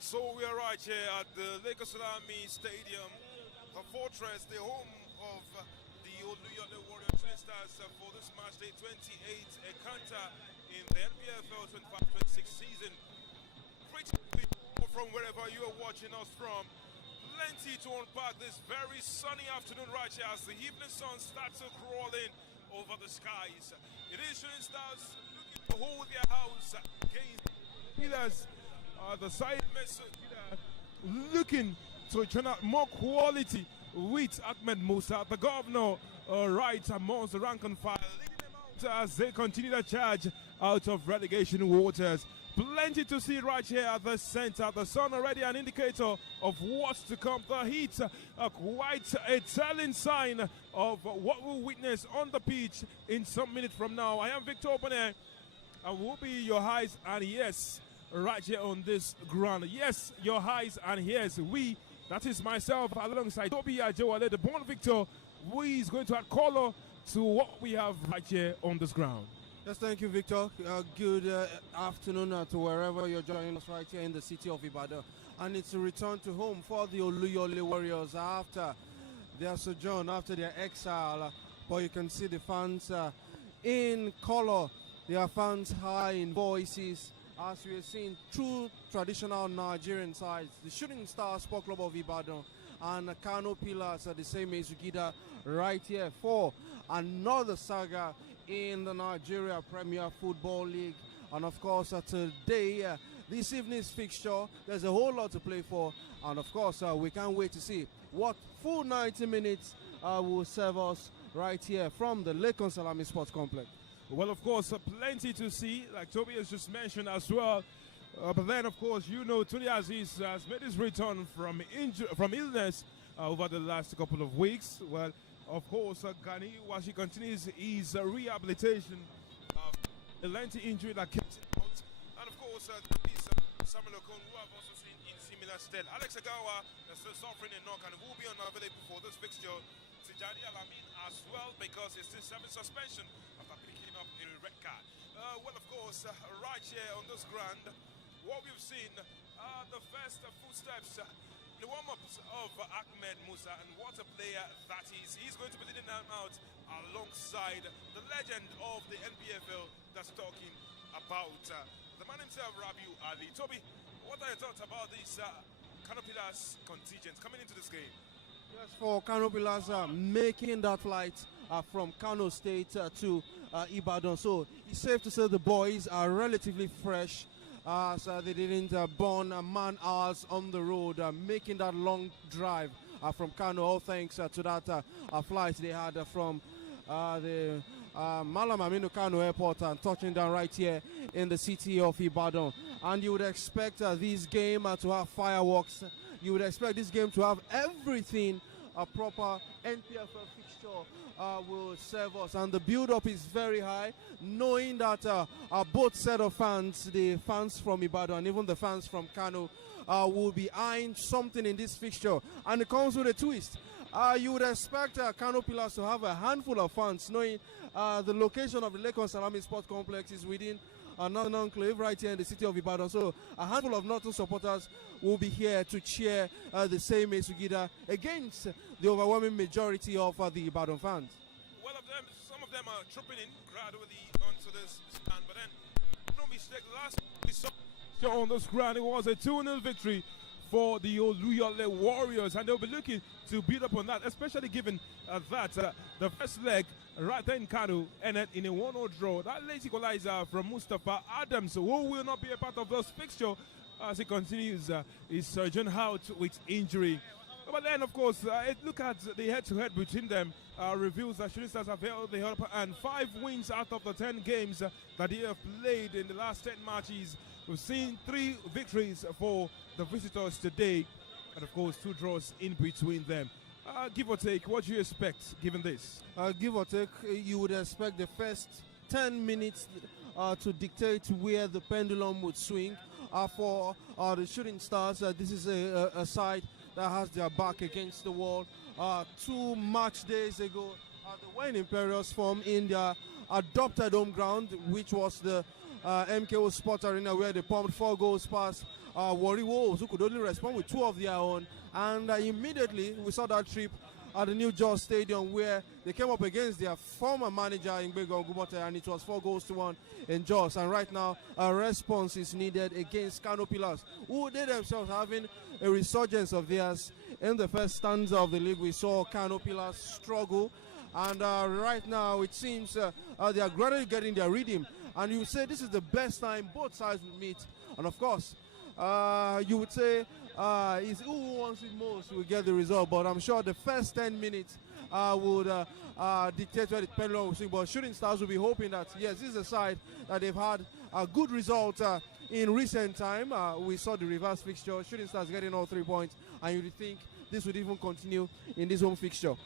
So we are right here at the Lagos Salami Stadium, the fortress, the home of the Oluyole Warriors Stars for this match day 28 encounter in the NPFL 25-26 season. Great from wherever you are watching us from. Plenty to unpack this very sunny afternoon right here as the evening sun starts to crawl in over the skies. It is Shooting Stars looking to hold their house against pillars. The side looking to turn out more quality with Ahmed Musa, the governor, right amongst the rank and file, leading them out as they continue to charge out of relegation waters. Plenty to see right here at the center. The sun already an indicator of what's to come. The heat, quite a telling sign of what we'll witness on the pitch in some minutes from now. I am Victor Opener, and will be your eyes and ears right here on this ground. Yes, your eyes and ears. We, that is myself, alongside Toby Ajewale, the born Victor, who is going to add color to what we have right here on this ground. Yes, thank you, Victor. Good afternoon to wherever you're joining us right here in the city of Ibadan. And it's a return to home for the Oluyole Warriors after their sojourn, after their exile. But you can see the fans in color. There are fans high in voices, as we are seeing true traditional Nigerian sides. The Shooting Stars Sport Club of Ibadan and KANO Pillars are the same as Ugida right here for another saga in the Nigerian Premier Football League. And of course today, this evening's fixture, there's a whole lot to play for, and of course we can't wait to see what full 90 minutes will serve us right here from the Lagos Salami Sports Complex. Well, of course, plenty to see, like Toby has just mentioned as well. But then, of course, you know, Tony Aziz has made his return from illness over the last couple of weeks. Well, of course, Gani, while she continues his rehabilitation of a lengthy injury that kept him out. And, of course, there is Samuel Okon, who I've also seen in similar stead. Alex Agawa is still suffering a knock and will be unavailable for this fixture. Tijani Alamin as well, because he's still serving suspension after picking up a red card. Well, of course, right here on this ground, what we've seen are the first footsteps, the warm-ups of Ahmed Musa, and what a player that is. He's going to be leading them out alongside the legend of the NPFL that's talking about the man himself, Rabiu Ali. Toby, what are your thoughts about this KANO Pillars contingent coming into this game? Yes, for KANO Pillars making that flight from Kano State to Ibadan. So it's safe to say the boys are relatively fresh, so they didn't burn man hours on the road, making that long drive from Kano. All thanks to that flight they had from the Malam Aminu Kano Airport and touching down right here in the city of Ibadan. And you would expect this game to have fireworks. You would expect this game to have everything a proper NPFL fixture will serve us. And the build-up is very high, knowing that both set of fans, the fans from Ibadan and even the fans from Kano, will be eyeing something in this fixture. And it comes with a twist. You would expect KANO Pillars to have a handful of fans, knowing the location of the Lagos Salami Sports Complex is within another enclave right here in the city of Ibadan. So a handful of Northern supporters will be here to cheer the same Esugida against the overwhelming majority of the Ibadan fans. Well, some of them are trooping in gradually onto this stand, but then no mistake, last we saw on this ground, it was a 2-0 victory for the Oluyole Warriors, and they'll be looking to build up on that, especially given that the first leg right there in Kano ended in a 1-0 draw. That late equalizer from Mustafa Adams, who will not be a part of this fixture as he continues his surgeon out with injury. But then, of course, look at the head-to-head between them. Reveals that Shooting Stars have held the upper hand. 5 wins out of the 10 games that they have played in the last 10 matches. We've seen 3 victories for the visitors today, and of course 2 draws in between them. Give or take, what do you expect given this? Give or take, you would expect the first 10 minutes to dictate where the pendulum would swing. For the Shooting Stars, this is a side that has their back against the wall. 2 match days ago, they were in imperious form in their adopted home ground, which was the MKO Sport Arena, where they pumped 4 goals past Warri Wolves, who could only respond with 2 of their own. And immediately we saw that trip at the New Jos Stadium where they came up against their former manager in Gbote, and it was 4-1 in Jos. And right now a response is needed against KANO Pillars, who they themselves having a resurgence of theirs. In the first stanza of the league, we saw KANO Pillars struggle, and right now it seems they are gradually getting their rhythm. And you would say this is the best time both sides will meet. And of course, you would say is who wants it most will get the result. But I'm sure the first 10 minutes would dictate where the pendulum will swing. But Shooting Stars will be hoping that, yes, this is a side that they've had a good result in recent time. We saw the reverse fixture, Shooting Stars getting all 3 points, and you would think this would even continue in this home fixture.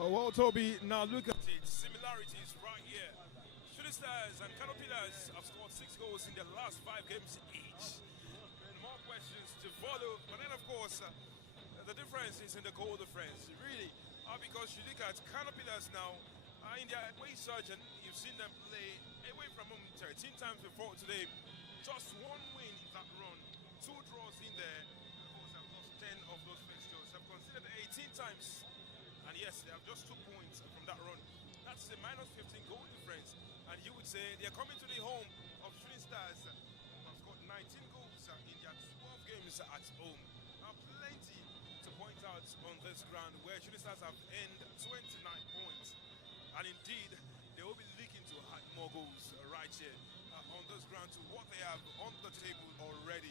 Well, Toby, now look at it. Similarities right here. Shooting Stars and KANO Pillars have scored 6 goals in their last 5 games each. More questions to follow, but then of course the difference is in the goal difference, really, because you look at KANO Pillars now in their away surgeon. You've seen them play away from home 13 times before today. Just 1 win in that run, 2 draws in there. Of course, they've lost 10 of those fixtures. They've considered 18 times, and yes, they have just 2 points from that run. That's a minus 15 goal difference, and you would say they're coming to the home of Shooting Stars, who have scored 19 goals in their 12 games at home. Plenty to point out on this ground where Shooting Stars have earned 29 points, and indeed they will be looking to add more goals right here on this ground to what they have on the table already.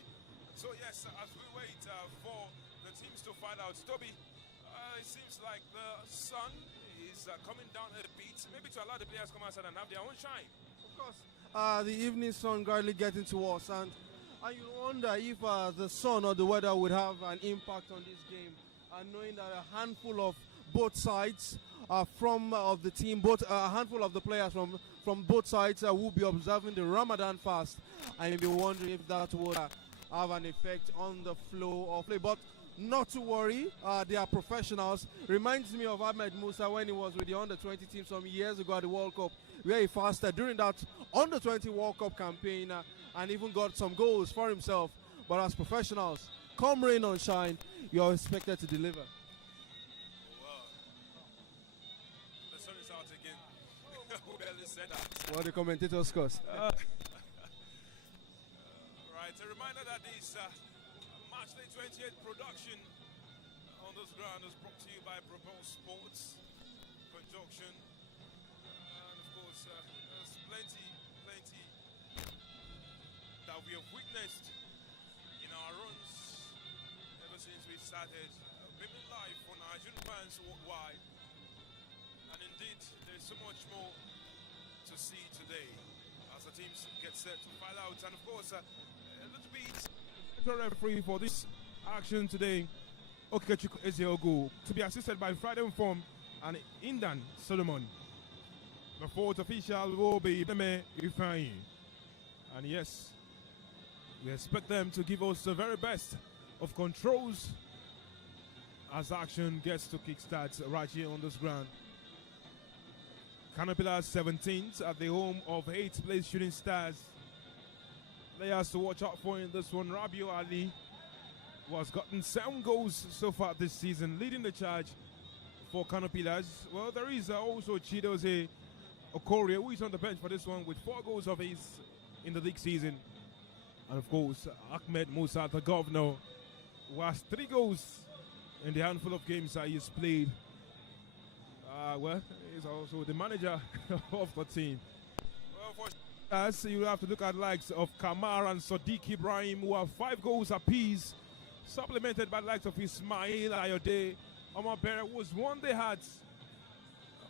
So yes, as we wait for the teams to find out, Toby, it seems like the sun is coming down a bit, maybe to allow the players come outside and have their own shine. Of course, the evening sun gradually getting to us, and you wonder if the sun or the weather would have an impact on this game, knowing that a handful of both sides from of the team, a handful of the players from both sides will be observing the Ramadan fast, and you'll be wondering if that would have an effect on the flow of play. But not to worry, they are professionals. Reminds me of Ahmed Musa when he was with the under-20 team some years ago at the World Cup, where he fasted during that under-20 World Cup campaign and even got some goals for himself. But as professionals, come rain or shine, you're expected to deliver. The sun is out again. Who barely said that? What the commentators cost. Right, a reminder that this Matchday 28 production on this ground is brought to you by Propel Sports Conjunction. And of course, there's plenty that we have witnessed in our runs ever since we started Premier Life for Nigerian fans worldwide. And indeed, there's so much more to see today as the teams get set to file out. And of course, a little bit referee for this action today, Okechukwu Ezeogu, to be assisted by Friday Inform and Indan Solomon. The fourth official will be Beme Ifeanyi. And yes, we expect them to give us the very best of controls as action gets to kickstart right here on this ground. KANO Pillars 17th at the home of 8th place Shooting Stars. Players to watch out for in this one: Rabiu Ali, who has gotten 7 goals so far this season, leading the charge for KANO Pillars. Well, there is also Chidozie Okorie, who is on the bench for this one with 4 goals of his in the league season. And of course, Ahmed Musa, the governor, who has 3 goals in the handful of games that he's played. Well, he's also the manager of the team. Well, for us, you have to look at likes of Kamar and Sadiq Ibrahim, who have 5 goals apiece, supplemented by the likes of Ismail Ayode. Omar Bere was won the hearts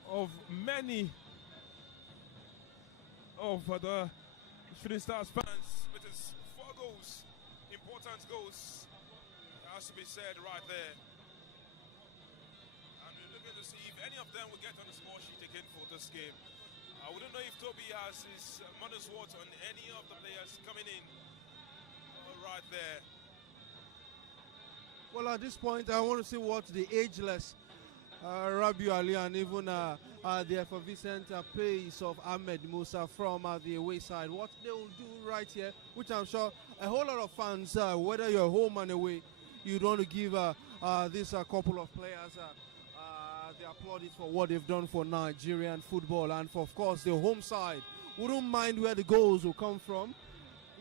of many of the Shooting Stars fans with his 4 goals, important goals, it has to be said right there. And we're looking to see if any of them will get on the score sheet again for this game. I wouldn't know if Toby has his money's worth on any of the players coming in right there. Well, at this point, I want to see what the ageless Rabiu Ali and even the effervescent pace of Ahmed Musa from the away side. What they will do right here, which I'm sure a whole lot of fans, whether you're home and away, you'd want to give this couple of players the applaudis for what they've done for Nigerian football, and for, of course, the home side. Wouldn't mind where the goals will come from.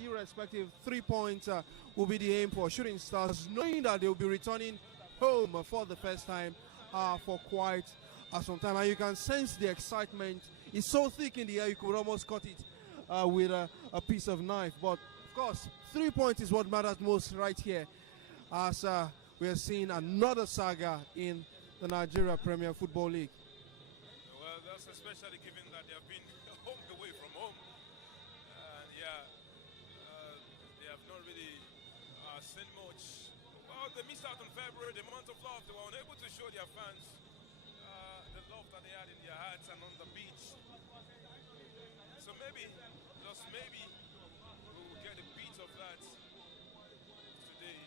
Irrespective, 3 points will be the aim for Shooting Stars, knowing that they'll be returning home for the first time for quite some time. And you can sense the excitement. It's so thick in the air, you could almost cut it with a piece of knife. But, of course, 3 points is what matters most right here, as we are seeing another saga in the Nigerian Premier Football League. Well, that's especially given that they have been home away from home. They have not really seen much. Well, they missed out on February, the month of love. They were unable to show their fans the love that they had in their hearts and on the beach. So maybe, just maybe, we will get a bit of that today.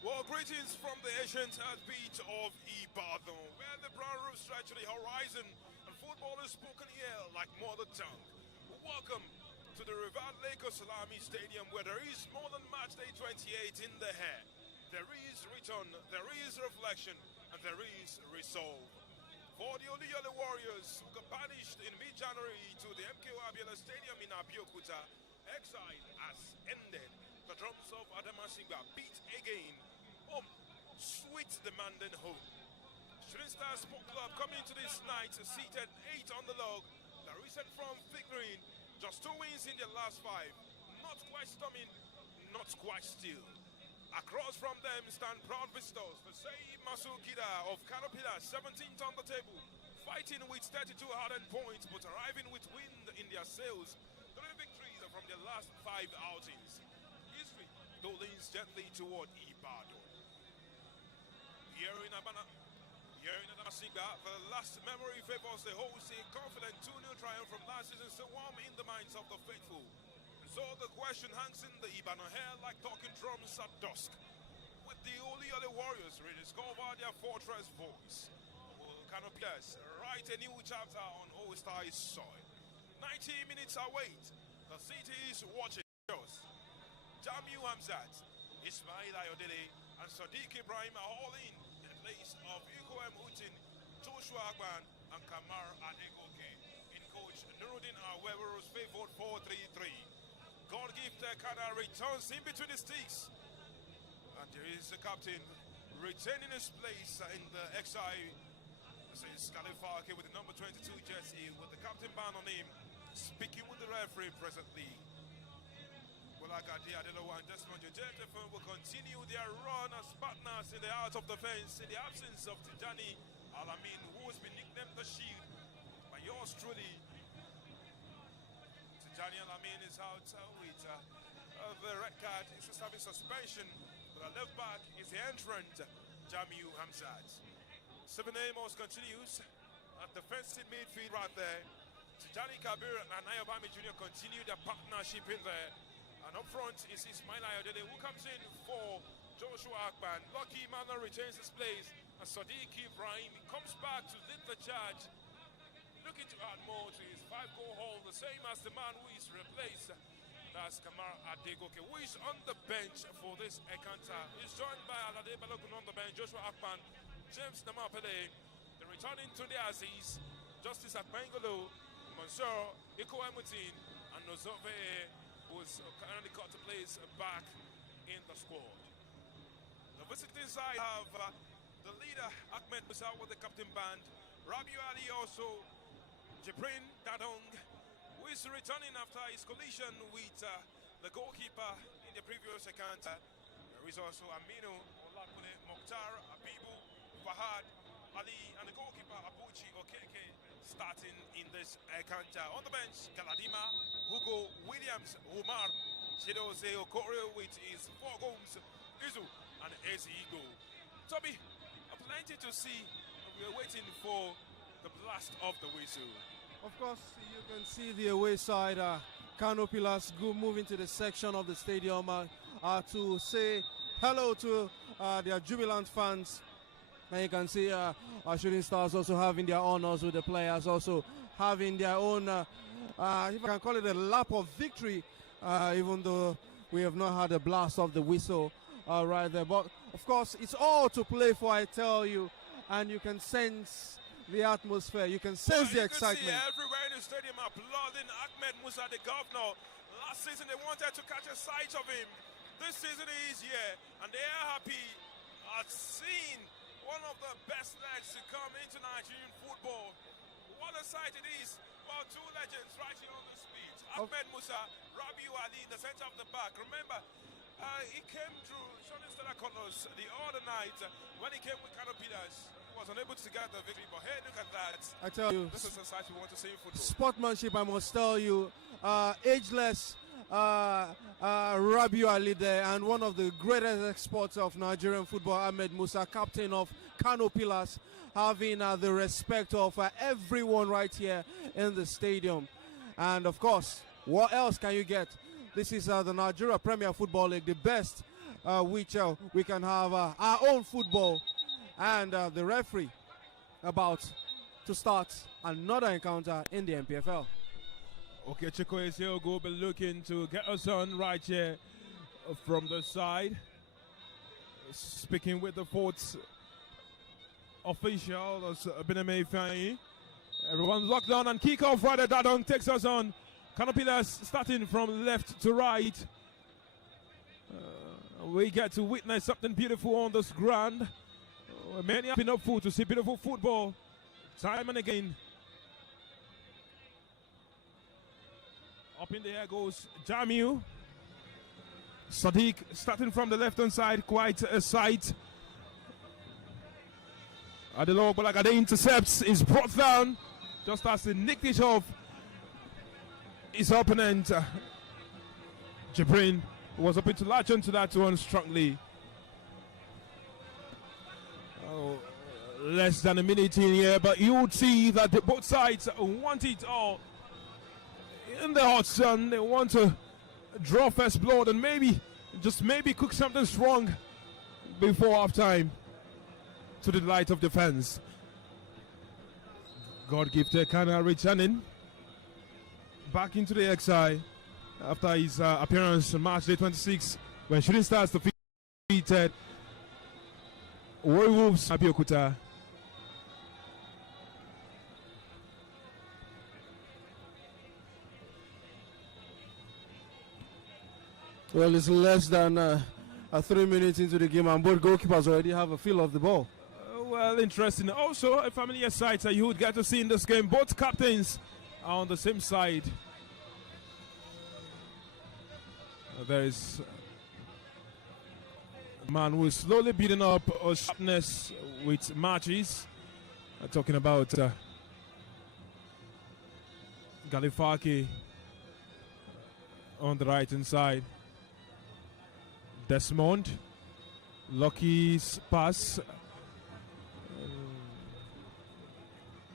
Well, greetings from the ancient beach of Ibadan, where the brown roofs stretch to the horizon and football is spoken here like mother tongue. Welcome to the revered Lagos Salami Stadium, where there is more than match day 28 in the air. There is return, there is reflection, and there is resolve. For the Oluyole Warriors, who got banished in mid-January to the MKO Abiola Stadium in Abeokuta, exile has ended. The drums of Adamasimba beat again. Home, sweet demanding home. Shooting Stars Sport Club coming into this night seated 8 on the log. The recent from figuring just 2 wins in their last 5. Not quite stomach, not quite still. Across from them stand proud visitors. The same Masu Gida of KANO 17th on the table, fighting with 32 hardened points, but arriving with wind in their sails. 3 victories from their last 5 outings. History leans gently toward Ibadan. Here in Adamasimba, the last memory favors the host, a confident 2-0 triumph from last season, still warm in the minds of the faithful. So the question hangs in the Ibadan hair like talking drums at dusk. With the Oluyole Warriors rediscover their fortress voice, will KANO write a new chapter on All-Star soil? 90 minutes await. The city is watching us. Jamiu Hamzat, Ismail Ayodele, and Sadiq Ibrahim are all in place of Ikoem Utin, Joshua Agban, and Kamar Adegoke. In coach Nuruddin Awero's favored 4-3-3. God-gifted Kana returns in between the sticks. And there is the captain retaining his place in the XI. This is Kalifake with the number 22 jersey with the captain band on him, speaking with the referee presently. Agadi Adelowa and Desmond Jejefon will continue their run as partners in the heart of the fence in the absence of Tijani Alamin, who has been nicknamed the Shield by yours truly. Tijani Alamin is out with the red card. He's just having suspension. But the left back is the entrant, Jamiu Hamzat. 7 Amos continues at defensive midfield right there. Tijani Kabir and Ayobami Jr. continue their partnership in there. And up front is Ismail Ayodele, who comes in for Joshua Akban. Lucky Emmanuel retains his place. And Sadiq Ibrahim comes back to lead the charge, looking to add more to his 5-goal haul, the same as the man who is replaced. That's Kamar Adegoke, who is on the bench for this encounter. He's joined by Alade Balogun on the bench, Joshua Akban, James Namapele, the returning to the Aziz, Justice Akbengolo, Monsieur Iko Emutin, and Nozove, who's currently got to place back in the squad. The visiting side have the leader Ahmed Musa with the captain band. Rabiu Ali also Jibrin Dadong, who is returning after his collision with the goalkeeper in the previous encounter. There is also Aminu, Olakune, Mokhtar, Abibu, Fahad, Ali, and the goalkeeper Abuchi Okeke starting in this encounter. On the bench, Galadima, Hugo, Williams, Umar, Chidoze Okoro with his 4 goals, Izu, and Ezigo. Toby, plenty to see. We're waiting for the blast of the whistle. Of course, you can see the away side. KANO Pillars moving to the section of the stadium to say hello to their jubilant fans. And you can see our Shooting Stars also having their honors with the players, also having their own, if I can call it a lap of victory, even though we have not had a blast of the whistle right there. But of course, it's all to play for, I tell you, and you can sense the atmosphere, you can sense the excitement. You can see everywhere in the stadium applauding Ahmed Musa, the governor. Last season they wanted to catch a sight of him. This season he is here, and they are happy at seeing one of the best legs to come into Nigerian football. What a sight it is. Well, 2 legends right here on this pitch. Ahmed Musa, Rabiu Ali in the center of the back. Remember, he came through Shooting Star Colors the other night when he came with KANO Pillars. Was unable to get the victory, but hey, look at that. I tell you, this is the side we want to see in football. Sportsmanship, I must tell you, ageless Rabiu Ali there, and one of the greatest exports of Nigerian football, Ahmed Musa, captain of KANO Pillars, having the respect of everyone right here in the stadium. And of course, what else can you get? This is the Nigerian Premier Football League, the best which we can have our own football. And the referee about to start another encounter in the NPFL. Okay, Chiko is here. Go be looking to get us on right here from the side. Speaking with the fourth official, that's Bename Faye. Everyone's locked on and kickoff right at Dadong takes us on. KANO Pillars starting from left to right. We get to witness something beautiful on this ground. Many have been up for to see beautiful football time and again. Up in the air goes Jamiu. Sadiq starting from the left hand side, quite a sight. Adelog Balagade intercepts, is brought down just as he nicked it off his opponent. Jibrin was hoping to latch onto that one strongly. Less than a minute in here, but you would see that both sides want it all in the hot sun. They want to draw first blood and maybe, just maybe, cook something strong before half time to the delight of the fans. God-gifted KANO returning back into the XI after his appearance on March day 26 when Shooting Stars defeated Wolves Abeokuta. Well, it's less than 3 minutes into the game, and both goalkeepers already have a feel of the ball. Well, interesting. Also, a familiar sight you would get to see in this game. Both captains are on the same side. There is a man who is slowly building up sharpness with matches. Talking about Galifaki on the right hand side. Desmond, Lucky's pass.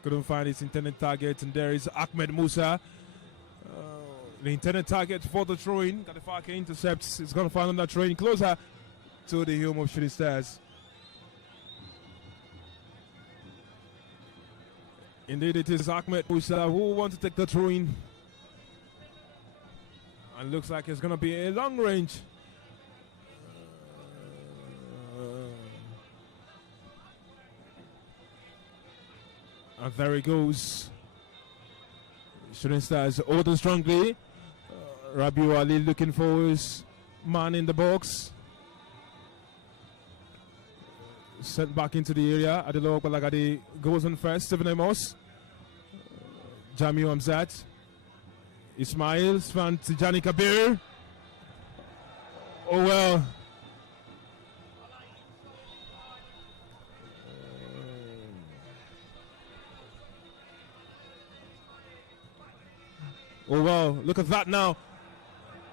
Couldn't find his intended target, and there is Ahmed Musa. The intended target for the throw-in. Galifaki intercepts. He's going to find that throw-in closer to the home of Shooting Stars. Indeed, it is Ahmed Musa who wants to take the throw-in. And looks like it's going to be a long range. And there he goes. Shooting Stars holding strongly. Rabiu Ali looking for his man in the box. Sent back into the area. Adelog Balagadi goes on first. Stephen Amos. Jamiu Amzat. Ismail Svan Tijani Kabir. Oh well. Oh well, look at that now.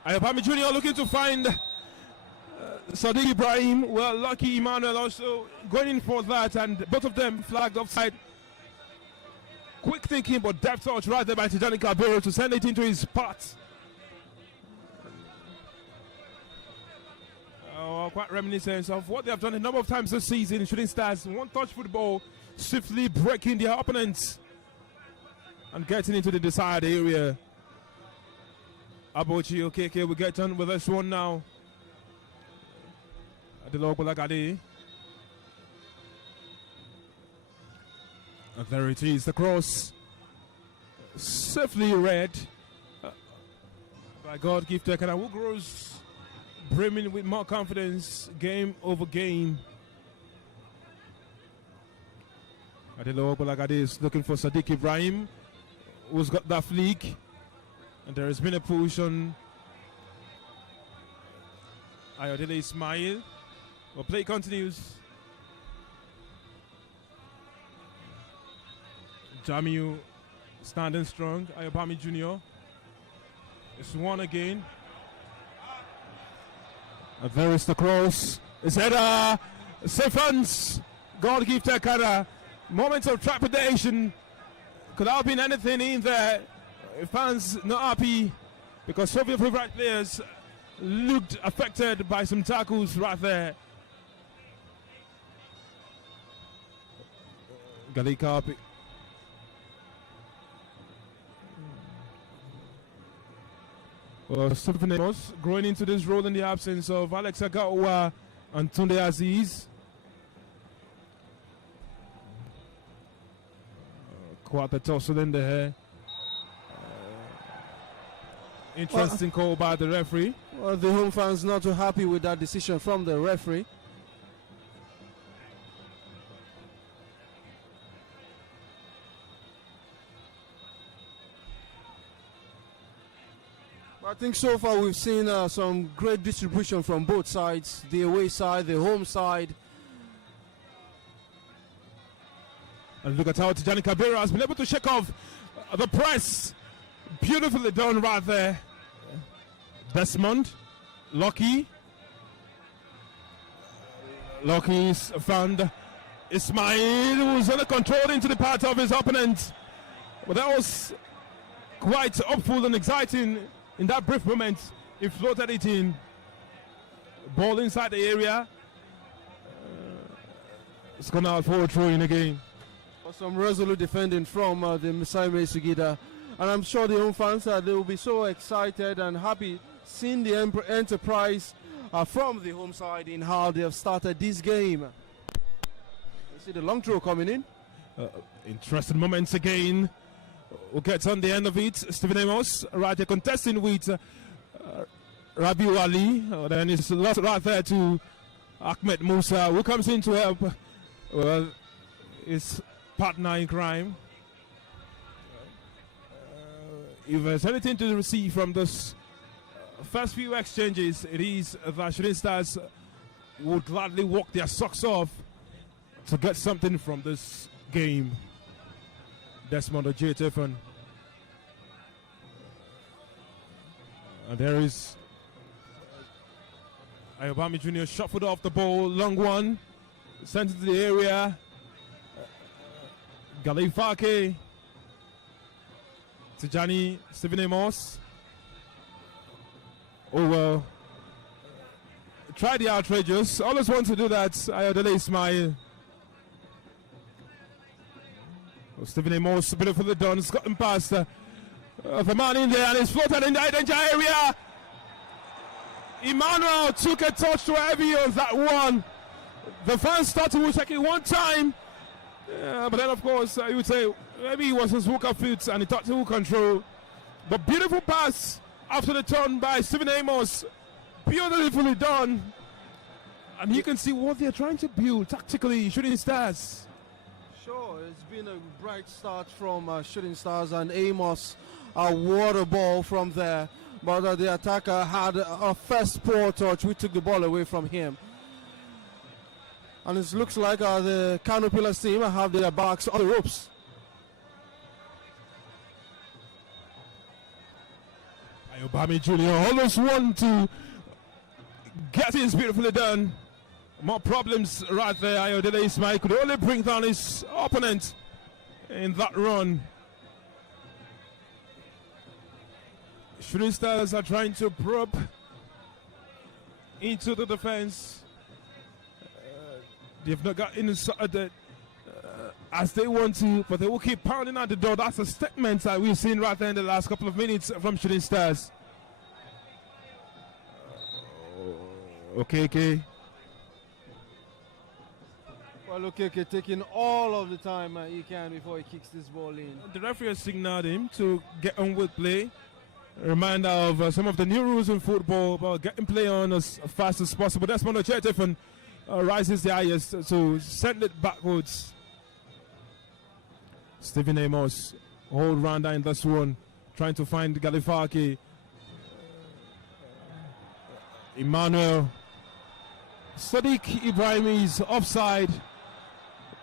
Ayapami Jr. looking to find Sadiq Ibrahim. Well, Lucky Emmanuel also going in for that, and both of them flagged offside. Quick thinking, but depth touch right there by Tijani Kabir to send it into his path. Quite reminiscent of what they have done a number of times this season. Shooting Stars, one-touch football, swiftly breaking their opponents and getting into the desired area. Abochi Okeke will get on with this one now. Adelogu Lagade. And there it is, the cross. Safely read by God Gifted Kana, who grows brimming with more confidence game over game. Adelogu Lagade is looking for Sadiq Ibrahim, who's got that flick. And there has been a push on Ayodele Ismail. Well, play continues. Jamiu standing strong. Ayobami Jr. It's one again. And there is the cross. It's header. Stephens. God give Tekara. Moments of trepidation. Could have been anything in there. Fans not happy because Soviet favorite players looked affected by some tackles right there. Galika Stephen Amos growing into this role in the absence of Alex Agawa and Tunde Aziz. Quite the tussle in there. Interesting call by the referee. Well, the home fans not too happy with that decision from the referee. I think so far we've seen some great distribution from both sides, the away side, the home side. And look at how Tijani Kabira has been able to shake off the press. Beautifully done right there. Desmond, Lucky. Lucky's found Ismail, who's under control into the path of his opponent. But that was quite hopeful and exciting in that brief moment. He floated it in. Ball inside the area. It's gone out for a throw in again. Some resolute defending from the Musaime Sugida. And I'm sure the home fans they will be so excited and happy seeing the enterprise from the home side in how they have started this game. You see the long throw coming in. Interesting moments again. We'll get on the end of it. Stephen Amos right there contesting with Rabiu Ali. Then it's lost right there to Ahmed Musa, who comes in to help his partner in crime. If there's anything to receive from this first few exchanges, it is that Shooting Stars would gladly walk their socks off to get something from this game. Desmond Ojetefan. And there is Ayobami Jr. shuffled off the ball, long one, sent it to the area. Galifake. Tijani, Stephen Amos. Oh well. Try the outrageous. Always want to do that. Ayodele Ismail. Oh, Stephen Amos, beautifully done. It's gotten past the man in there and he's floated in the danger area. Emmanuel took a touch to heavy on that one. The fans started to check it one time. But then, of course, you would say maybe it was his hooker foot and he thought he would control. But beautiful pass after the turn by Stephen Amos. Beautifully done. And you can see what they're trying to build tactically, Shooting Stars. Sure, Well, it's been a bright start from Shooting Stars, and Amos water ball from there. But the attacker had a first poor touch. We took the ball away from him. And it looks like the KANO Pillars team have their backs on the ropes. Ayobami Jr. almost want to get this beautifully done. More problems right there. Ayodele Ismail could only bring down his opponent in that run. Shooting Stars are trying to probe into the defense. They've not got inside as they want to, but they will keep pounding at the door. That's a statement that we've seen right there in the last couple of minutes from Shooting Stars. Okay. Well, okay, taking all of the time he can before he kicks this ball in. The referee has signaled him to get on with play. A reminder of some of the new rules in football about getting play on as fast as possible. That's one of Chetefan rises the highest to send it backwards. Stephen Amos, hold round in this one, trying to find Galifaki. Emmanuel. Sadiq Ibrahim is offside.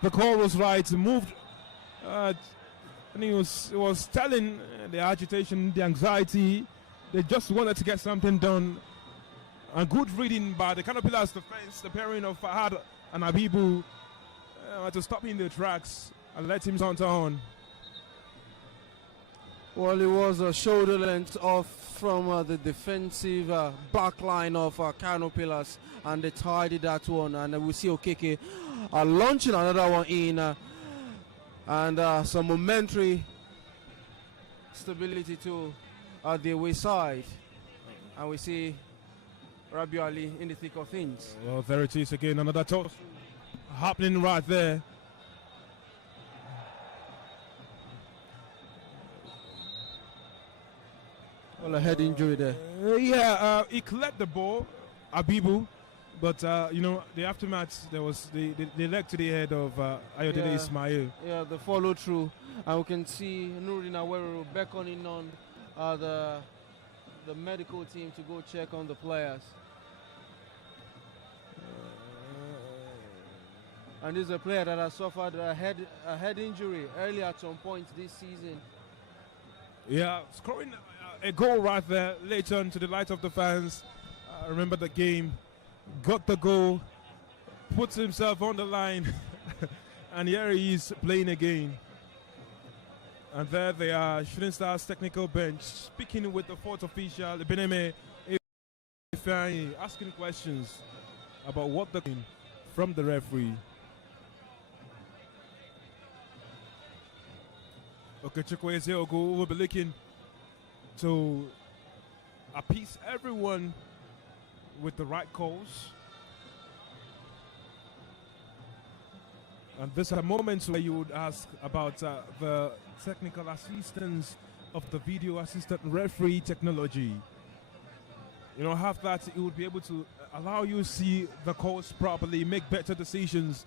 The call was right. Moved. And he was telling the agitation, the anxiety. They just wanted to get something done. And good reading by the KANO Pillars defense, the pairing of Fahad and Abibu to stop in the tracks and let him saunter on. Well, it was a shoulder length off from the defensive back line of KANO Pillars, and they tidied that one. And we see Okeke launching another one in, and some momentary stability to the away side. And we see Rabiu Ali in the thick of things. Well, there it is again, another toss happening right there. Well, a head injury there. He cleared the ball, Abibu, but the aftermath, there was the leg to the head of Ayodele Ismail. Yeah, the follow through, and we can see Nuruddin Awero beckoning on the medical team to go check on the players. And this is a player that has suffered a head injury earlier at some point this season. Yeah, scoring a goal right there later on to the light of the fans. Remember the game, got the goal, puts himself on the line, and here he is playing again. And there they are, Shooting Stars technical bench, speaking with the fourth official, Beneme, asking questions about what the game from the referee. Okay, Chukwueze Ogo will be looking to appease everyone with the right calls. And these are moments where you would ask about the technical assistance of the video assistant referee technology. Have that, it would be able to allow you to see the calls properly, make better decisions.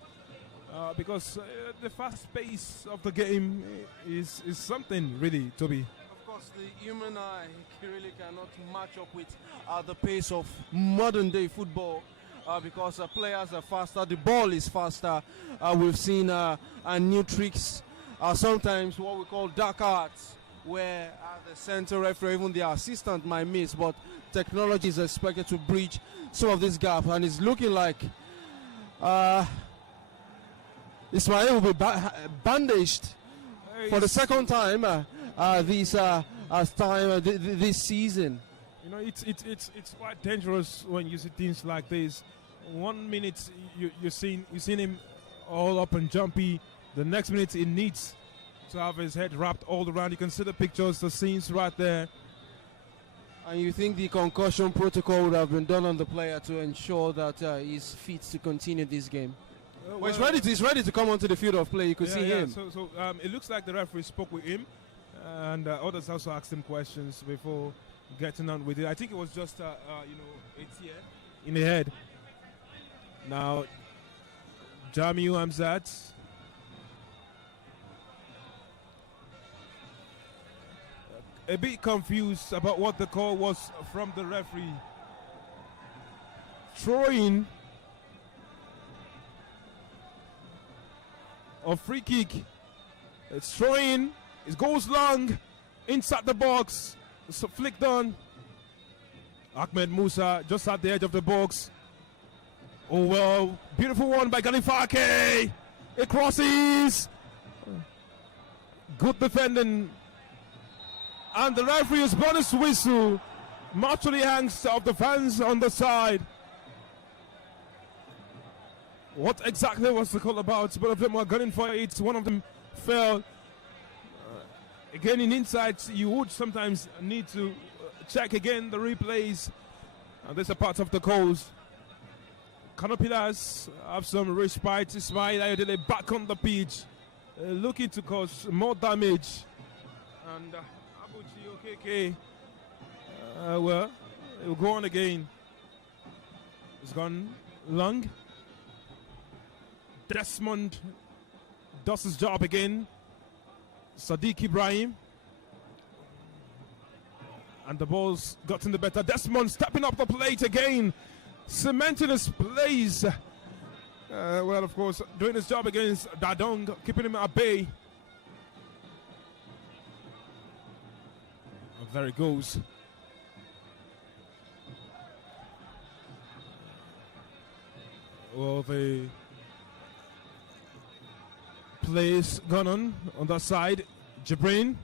Because the fast pace of the game is something really, Toby. Of course, the human eye really cannot match up with the pace of modern day football because players are faster, the ball is faster. We've seen new tricks, sometimes what we call dark arts, where the center referee, even the assistant might miss, but technology is expected to breach some of this gap, and it's looking like Ismail will be bandaged for the second time this season. It's quite dangerous when you see things like this. 1 minute you've seen him all up and jumpy. The next minute he needs to have his head wrapped all around. You can see the pictures, the scenes right there. And you think the concussion protocol would have been done on the player to ensure that he's fit to continue this game? Well, he's ready to come onto the field of play. You could see him. So it looks like the referee spoke with him, and others also asked him questions before getting on with it. I think it was just it's here in the head. Now, Jamiu Hamzat a bit confused about what the call was from the referee. Throwing or free kick. It's throwing. It goes long inside the box. It's flicked on. Ahmed Musa just at the edge of the box. Oh well, beautiful one by Galifake. It crosses. Good defending. And the referee has blown his whistle. Much to the angst of the fans on the side. What exactly was the call about? Both of them were gunning for it. One of them fell. Again, in inside, you would sometimes need to check again the replays. And this is a part of the calls. KANO Pillars have some respite. Ismail Ayodele back on the pitch, looking to cause more damage. And Abuchi Okeke, well, it will go on again. It's gone long. Desmond does his job again. Sadiq Ibrahim. And the ball's gotten the better. Desmond stepping up the plate again. Cementing his place. Well, of course, doing his job against Dadong, keeping him at bay. And there it goes. Well, the plays gone on that side. Jibrin.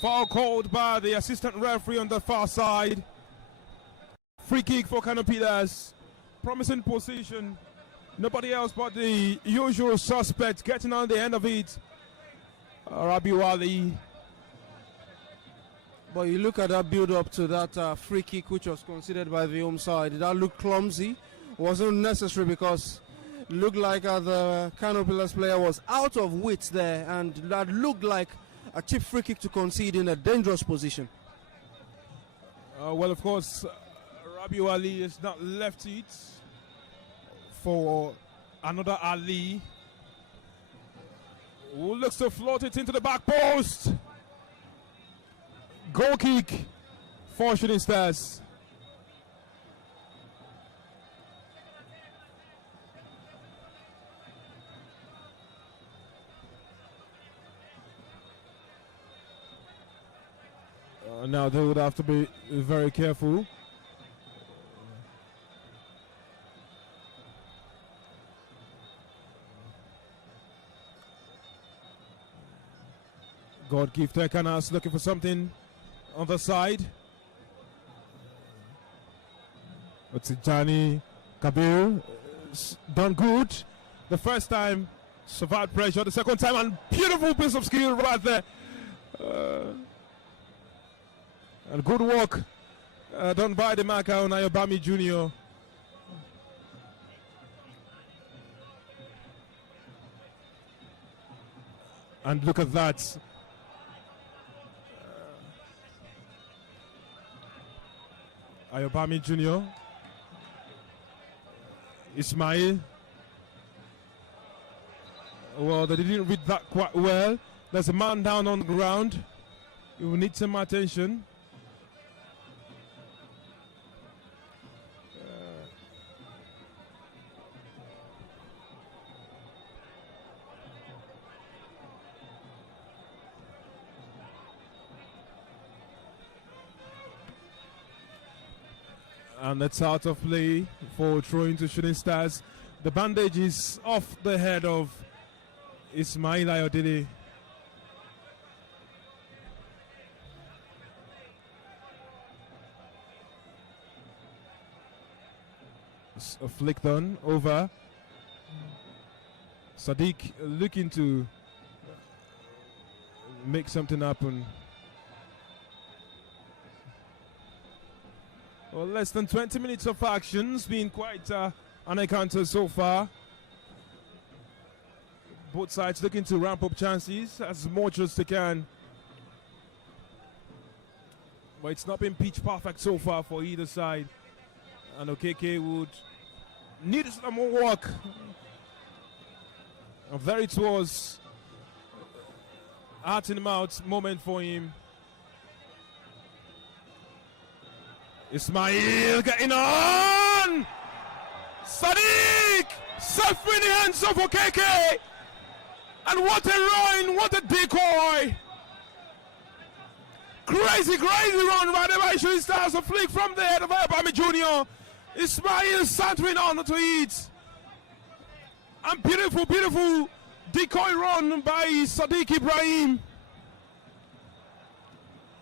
Foul called by the assistant referee on the far side. Free kick for KANO Pillars. Promising position. Nobody else but the usual suspect getting on the end of it. Rabiu Ali. But you look at that build up to that free kick which was considered by the home side. That looked clumsy. Wasn't necessary because it looked like the KANO Pillars player was out of wits there, and that looked like a cheap free kick to concede in a dangerous position. Well, of course, Rabiu Ali has not left it for another Ali, who looks to float it into the back post. Goal kick for Shooting Stars. Now they would have to be very careful. God give Tekanas looking for something on the side. It's Johnny Kabir. Done good. The first time, survived pressure. The second time, and beautiful piece of skill right there. And good work done by the marker on Ayobami Jr. And look at that. Ayobami Jr. Ismail. Well, they didn't read that quite well. There's a man down on the ground. You will need some attention. And that's out of play for throwing to Shooting Stars. The bandage is off the head of Ismail Ayodele. Flicked on over. Sadiq looking to make something happen. Well, less than 20 minutes of action. It's been quite an encounter so far. Both sides looking to ramp up chances as much as they can. But it's not been pitch perfect so far for either side. And Okeke would need some more work. And there it was. heart in the mouth moment for him. Ismail getting on! Sadiq! Safe in the hands of Okeke! And what a run, what a decoy! Crazy run right there by Shooting Stars. A flick from the head of Ayobami Jr. Ismail santering on to it. And beautiful decoy run by Sadiq Ibrahim.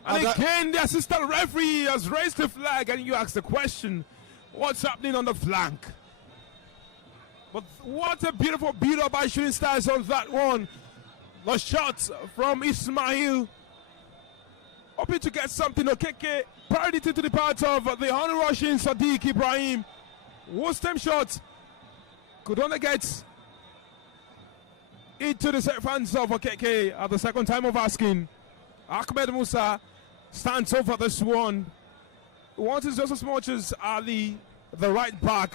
And again, the assistant referee has raised the flag, and you ask the question, what's happening on the flank? But what a beautiful build-up by Shooting Stars on that one. The shot from Ismail. Hoping to get something. Okeke parried it into the part of the on-rushing Sadiq Ibrahim. One stem shot could only get into the safe hands of Okeke at the second time of asking. Ahmed Musa stands over this one. He wants it just as much as Ali, the right back.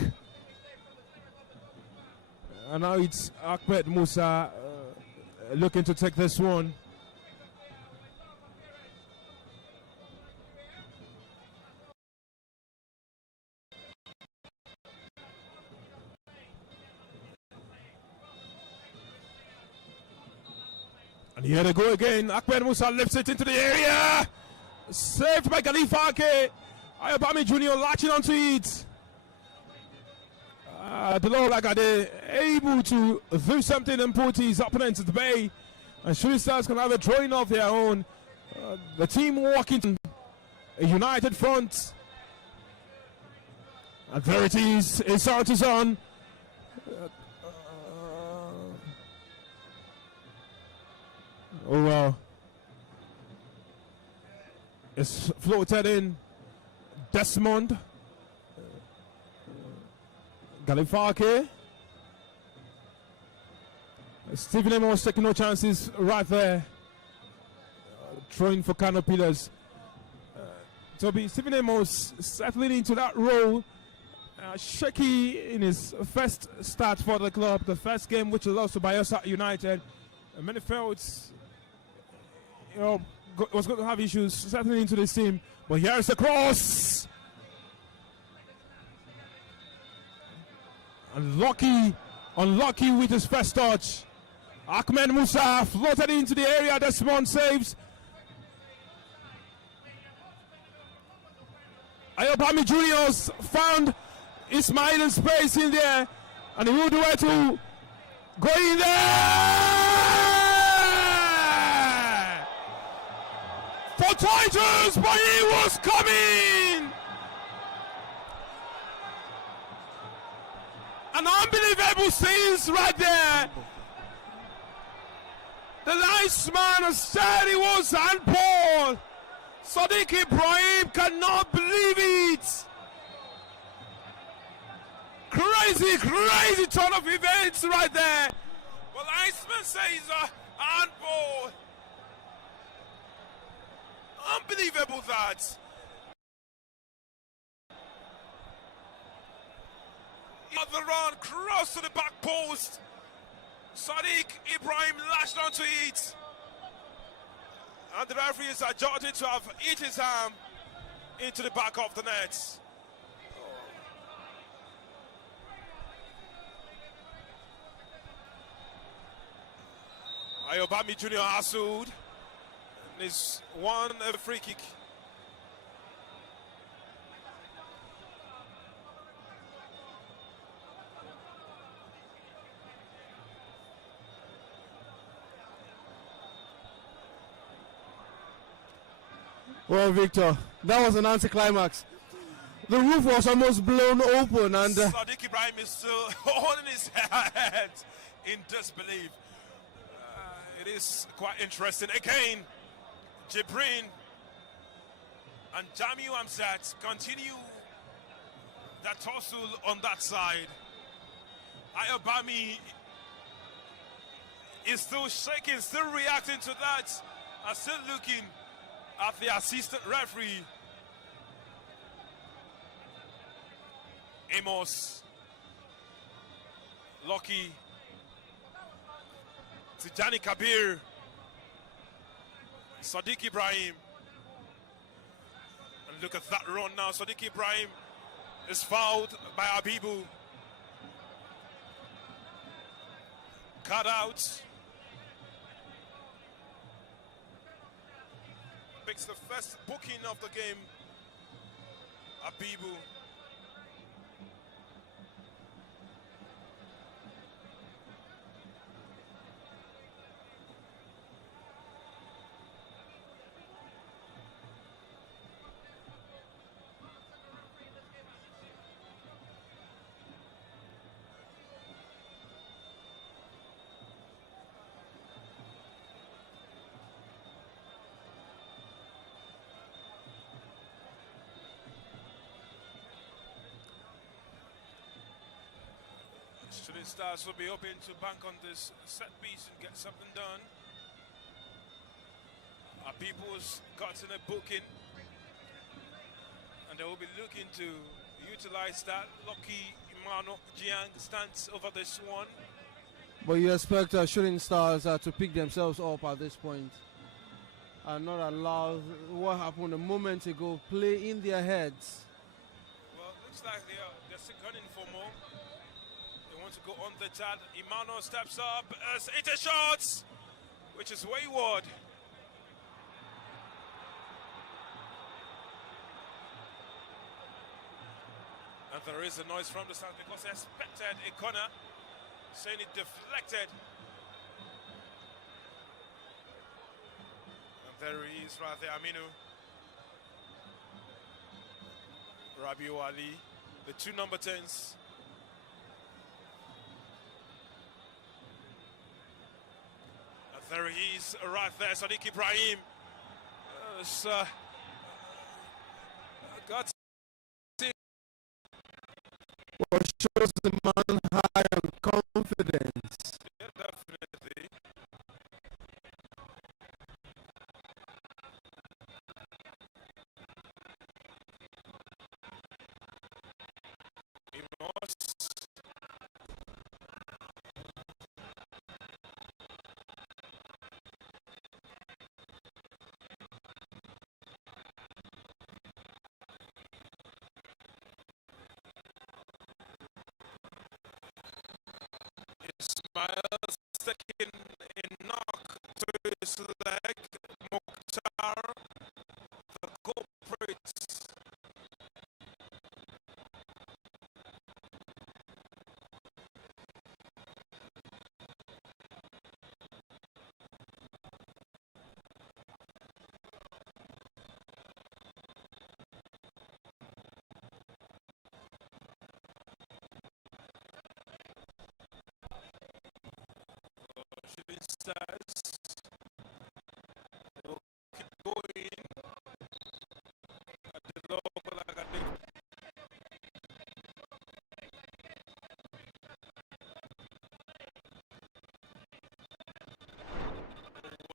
And now it's Ahmed Musa looking to take this one. And here they go again. Ahmed Musa lifts it into the area. Saved by Khalifa Ake. Ayobami Jr. latching onto it. The low like they able to do something and put his opponent at bay. And Shooting Stars can have a drawing of their own. The team walking a united front. And there it is. Insult is on. Oh well. It's floated in. Desmond. Galifake. Stephen Amos taking no chances right there. Throwing for KANO Pillars. Toby, Stephen Amos settling into that role. Shaky in his first start for the club. The first game which he lost to Bayelsa United. And many felt was going to have issues settling into this team. But here's the cross. Unlucky with his first touch. Ahmed Musa floated into the area. Desmond saves. Ayobami Juniors found Ismail in space in there, and he will do it to go in there for titles, but he was coming. An unbelievable scenes right there. The linesman said it was handball. Sadiq Ibrahim cannot believe it. Crazy turn of events right there. But linesman says handball. Unbelievable that. The run, cross to the back post. Sadiq Ibrahim lashed onto it. And the referee is adjudged to have hit his arm into the back of the net. Ayobami Jr. Asud is one free kick. Well, Victor, that was an anticlimax. The roof was almost blown open, and Sadiq Ibrahim is still holding his head in disbelief. It is quite interesting. Again, Jibrin and Jamiu Amzat continue that tussle on that side. Ayobami is still shaking, still reacting to that, and still looking at the assistant referee. Amos, Lucky, Tijani Kabir, Sadiq Ibrahim. And look at that run now. Sadiq Ibrahim is fouled by Abibu. Cut out. Makes the first booking of the game. Abibu. Shooting Stars will be hoping to bank on this set piece and get something done. Our people's gotten a booking, and they will be looking to utilize that. Lucky Imano Jiang stands over this one. But you expect Shooting Stars to pick themselves up at this point and not allow what happened a moment ago play in their heads. Well, it looks like they're still gunning for more. They want to go on the chat. Imano steps up, it's a shot, which is wayward. And there is a noise from the stand because they expected a corner, saying it deflected. And there he is right there, Aminu. Rabiu Ali, the two number 10s. And there he is right there, Sadiq Ibrahim. Got What shows the man high on confidence. yeah, definitely. Ismail's second in knock to his leg. Mukhtar, the culprit. Shooting Stars will keep going at the local academy.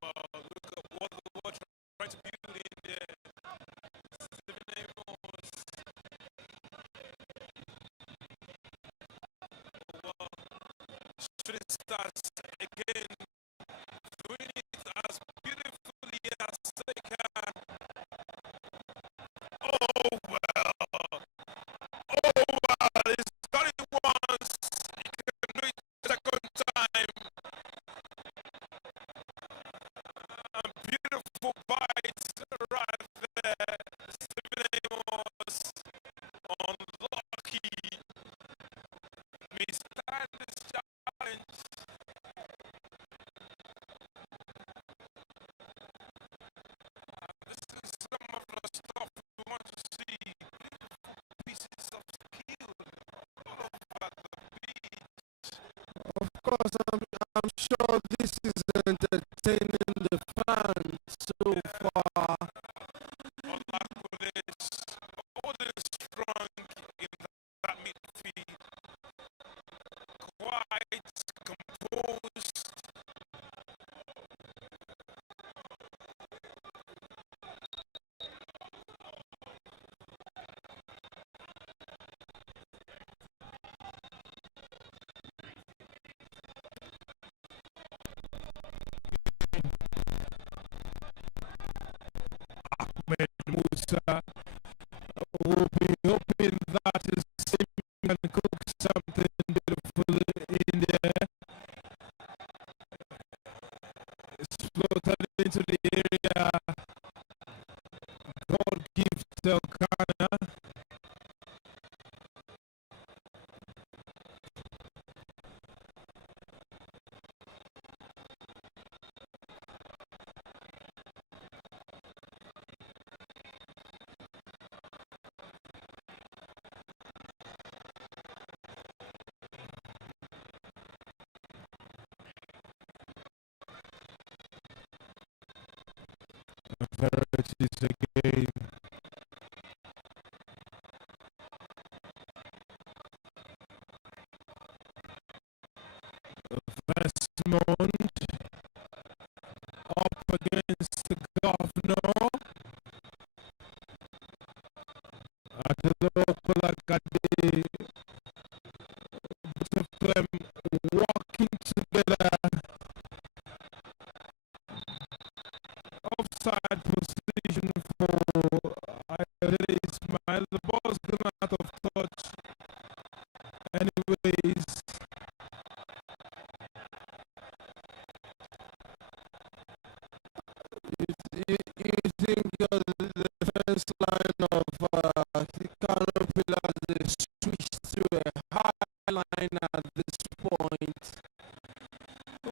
Wow, look at what the watch trying to build in there. Stephen Amos. Wow. Shooting Stars again. Doing it as beautifully as they can. Oh well. Oh well. He's got it once. He can do it second time. And beautiful bites right there. Stephen Amos unlucky. Withstand this challenge. This is some of the stuff we want to see. Pieces of skill all over the beach. Of course, I'm sure this is entertaining the fans so far. Olakunle holding strong in that midfield. Quite composed. we'll be hoping that his team can cook something beautiful in there. It's floated into the area. God gift Kana. Varieties again. Westmont up against the Governor. Adolokolakade. Both of them working together. Offside position for Ismail. The ball's gone out of touch. Anyways, you think the defense line of the KANO Pillars is switched to a high line at this point?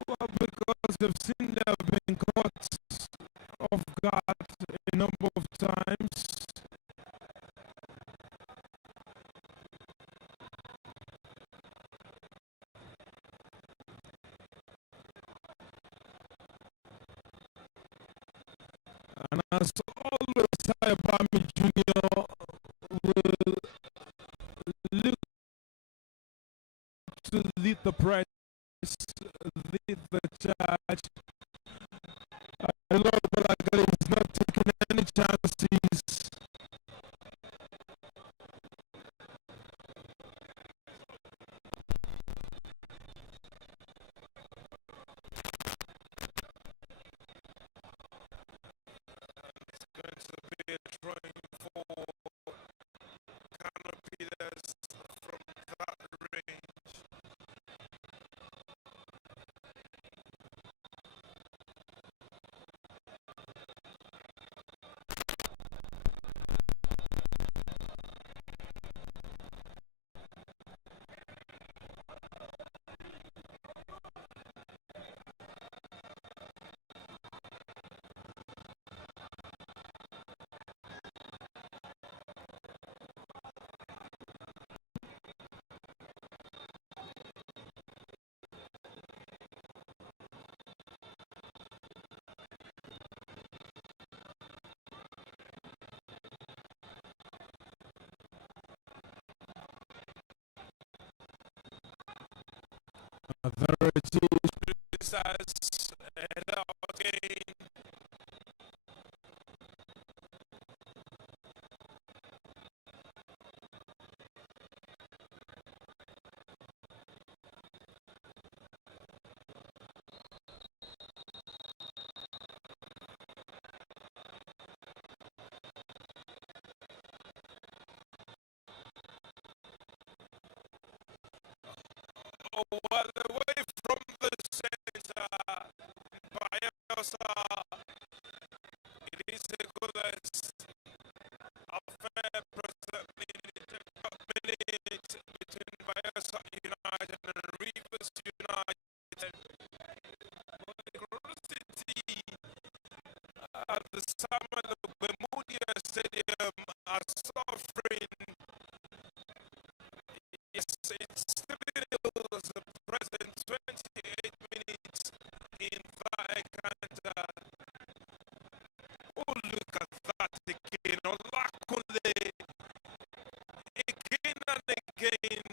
Well, because they've seen they've been caught off guard a number of times. And as always, Ayabami Jr. will look to lead the press, lead the charge. A lot of Balagari is not taking any chances. It's going to be a trying for KANO Pillars from that range. Authorities criticize and again. Well, away from the center, Bayelsa, it is a good affair presently in the minute between Bayelsa United and Rivers United. Curiosity at the Samuel Bemudia Stadium are suffering. Yes, it's still the present 28 minutes in that encounter. Oh, look at that again. Olakunle again and again.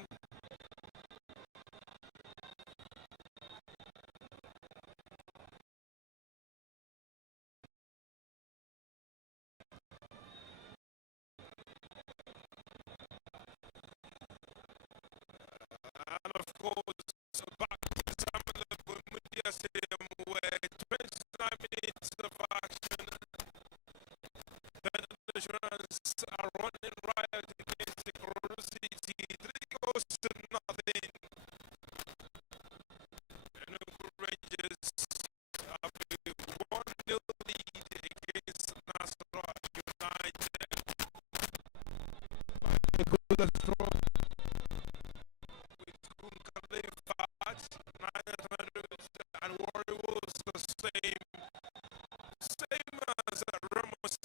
Rangers are running riot against the Corona City. 3 goals to nothing. Enugu Rangers have a 1-0 lead against Nassau United. The goal that's drawn with Kunkale Fat, 9 minutes, and Warrior Wolves the same as Ramos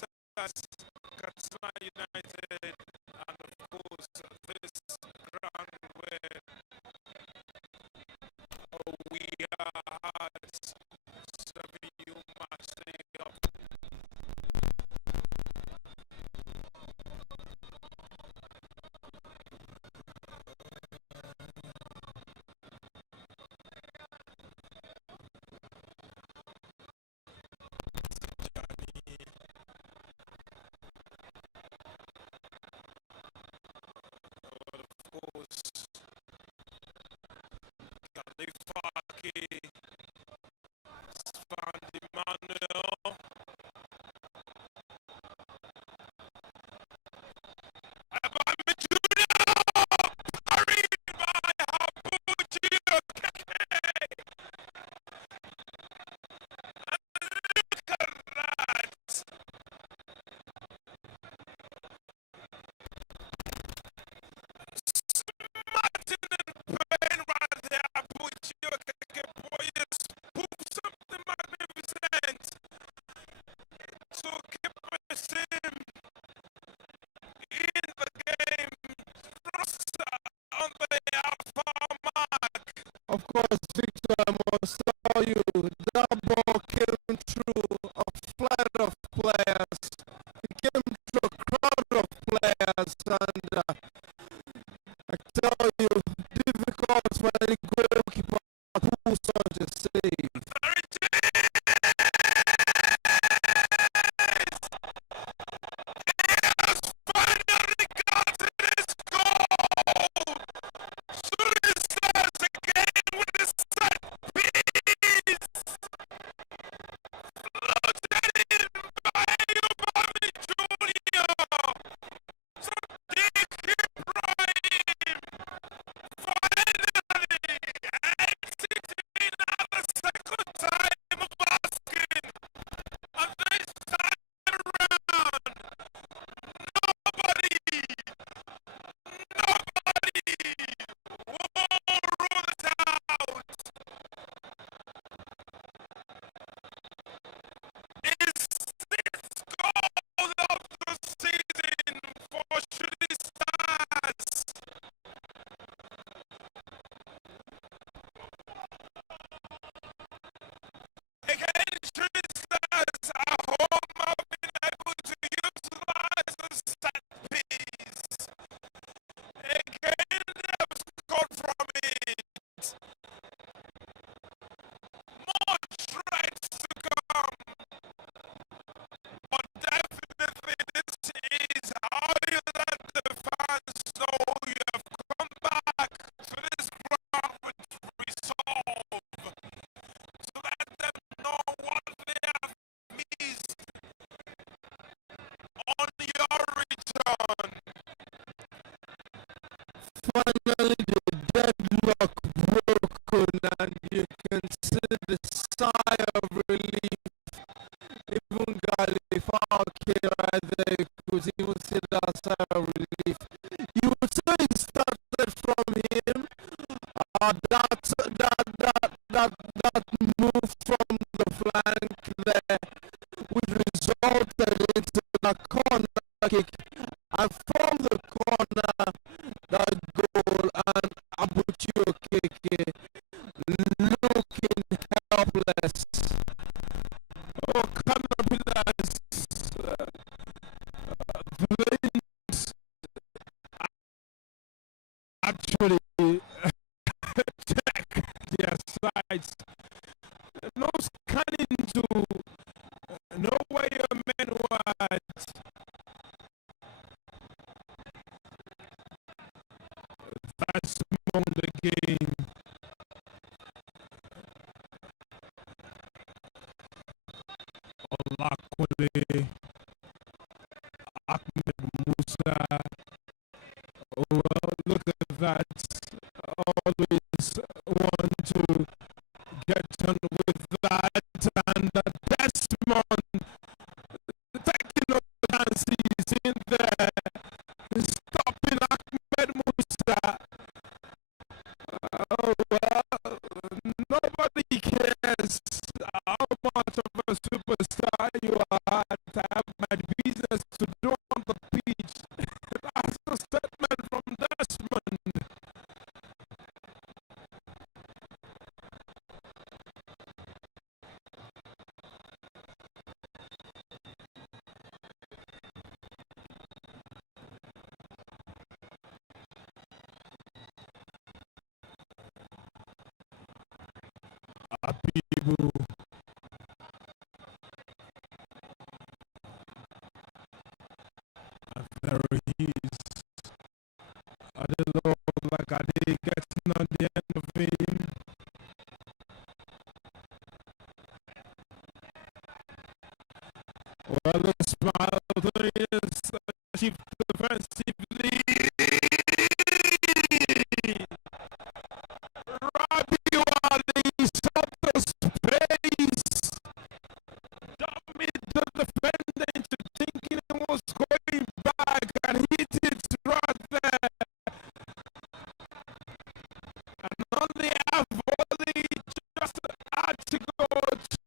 Katsina United, and of course this ground where we are at 7 match day up. Of course, Kalifaki, Spandi Manuel, Abami Junior, carried by Habuchi Okeke. Look at that! Martin and Payne right there, Habuchi Okeke, boys, poof, something magnificent to keep us in the game. Frost on the alpha mark. Of course, Victor, I must tell you, that ball came through a flood of players. It came through a crowd of players, and I tell you, difficult for any goalkeeper to pull such a save. There it is! He has finally gotten his goal! Shooting stars again with a set piece! Floated in by Obama Jr. So Dick Ibrahim finally exiting at the second time of asking. And this time around, nobody will rule it out. Is this goal of the season for Shooting Stars? Again, Shooting Stars at home have been able to utilize the set piece. Again, they have scored from it. More threats to come. But definitely this is how you let the fans know you have come back to this ground with resolve. To let them know what they have missed on your return. Finally, the deadlock broken, and you can see the sigh of relief. Even Galifaki right there, you could even see that sigh of relief. You would say it started from him. That move from the flank there, which resulted into a corner kick, and from the corner, that goal, and Abuchi Okeke looking helpless. Oh, Canopilas actually check their sides. No scanning to know where your men were at. That's among the game. Olakwale Ahmed Musa. Well, look at that. Always want to get on with that. And Desmond taking up chances in there, stopping Ahmed Musa. Oh, well, nobody cares how much of a superstar you are. I have my business to do on the pitch. That's a statement from Desmond. Abibu. There he is. I don't know, like I did getting on the end of him. Well, the smile there is achieved defensively. Rabiwali shot the space. Dummy the defender into thinking it was going back and hit it right there. And on the half volley, just had to go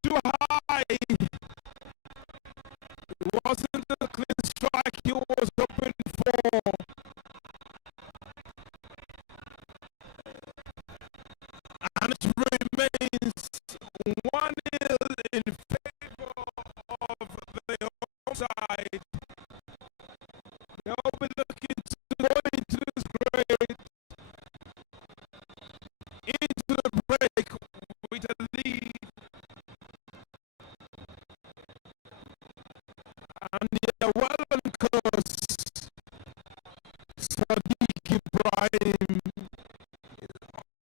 too high. It wasn't the clean strike he was hoping for. And it remains 1-0 in favor of the home side. They'll be looking to go into this break, into the break with a lead. And they're well on course. Sadiq Ibrahim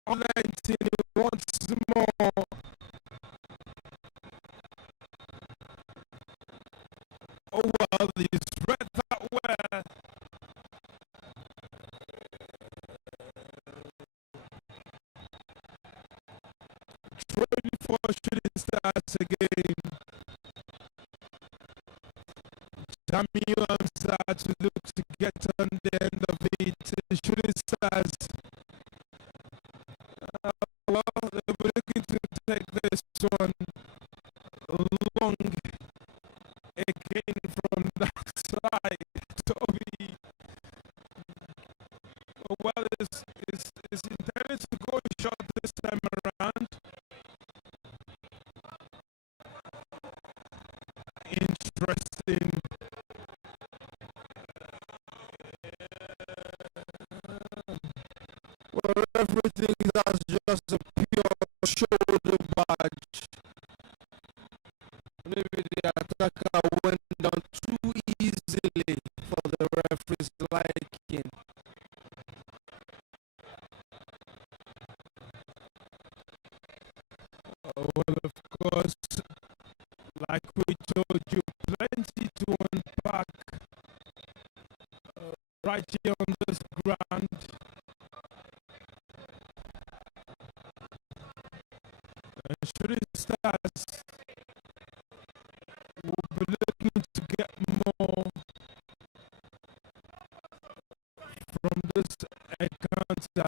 on 19 once more. Oh well, he's read that well. Trading for shooting stars again. Jamie Williams to look to get on the end of it. Shooting stars. Well, they'll be looking to take this one long again from that side. Toby, well, is intended to go short this time around. Interesting. Well, everything that's just a pure shoulder badge. Maybe the attacker went down too easily for the referee's liking. Well, of course, like we told you, plenty to unpack right here on this ground. Shooting stars will be looking to get more from this encounter.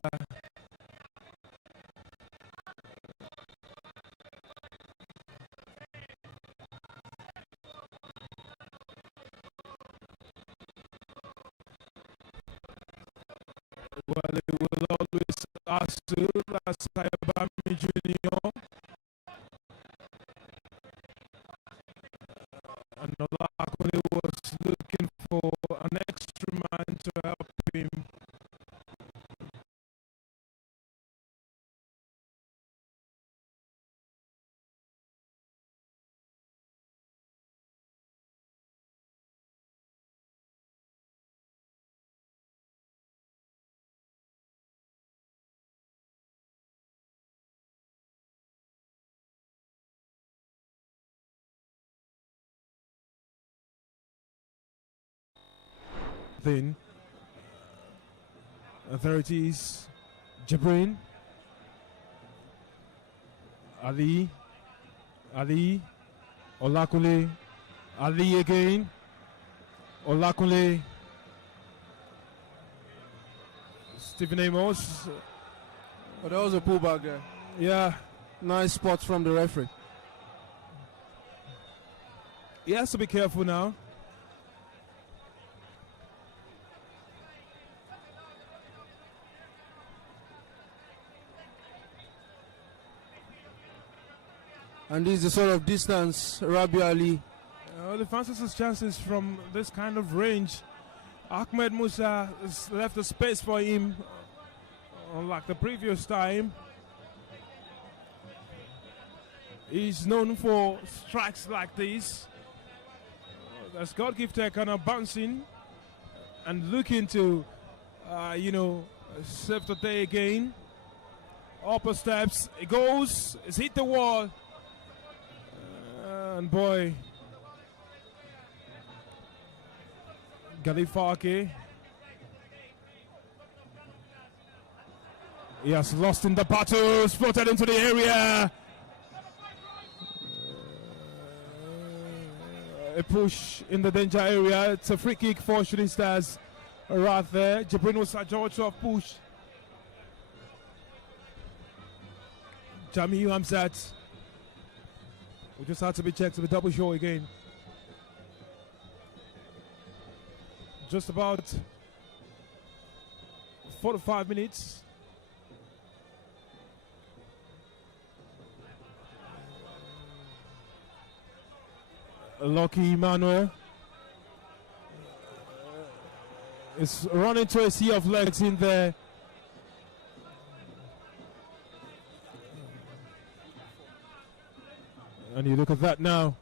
Well, it will always ask to last Sayabami Junior. And Olakuni was looking for an extra man to help him. thing. There it is. Jibrin. Ali. Olakule. Ali again. Olakule. Stephen Amos. But that was a pullback there. Yeah. Nice spot from the referee. He has to be careful now. And this is the sort of distance Rabi Ali. The Francis' chances from this kind of range. Ahmed Musa has left a space for him, unlike the previous time. He's known for strikes like this. That's God gifted kind of bouncing and looking to, save the day again. Upper steps, it goes, it's hit the wall. And boy, Galifaki, he has lost in the battle, floated into the area. A push in the danger area. It's a free kick for Shooting Stars right there. Jibrin was a George of push. Jamiu Hamzat. We just had to be checked to be double sure again. Just about 45 minutes. Lucky Emmanuel is running to a sea of legs in there. And you look at that now.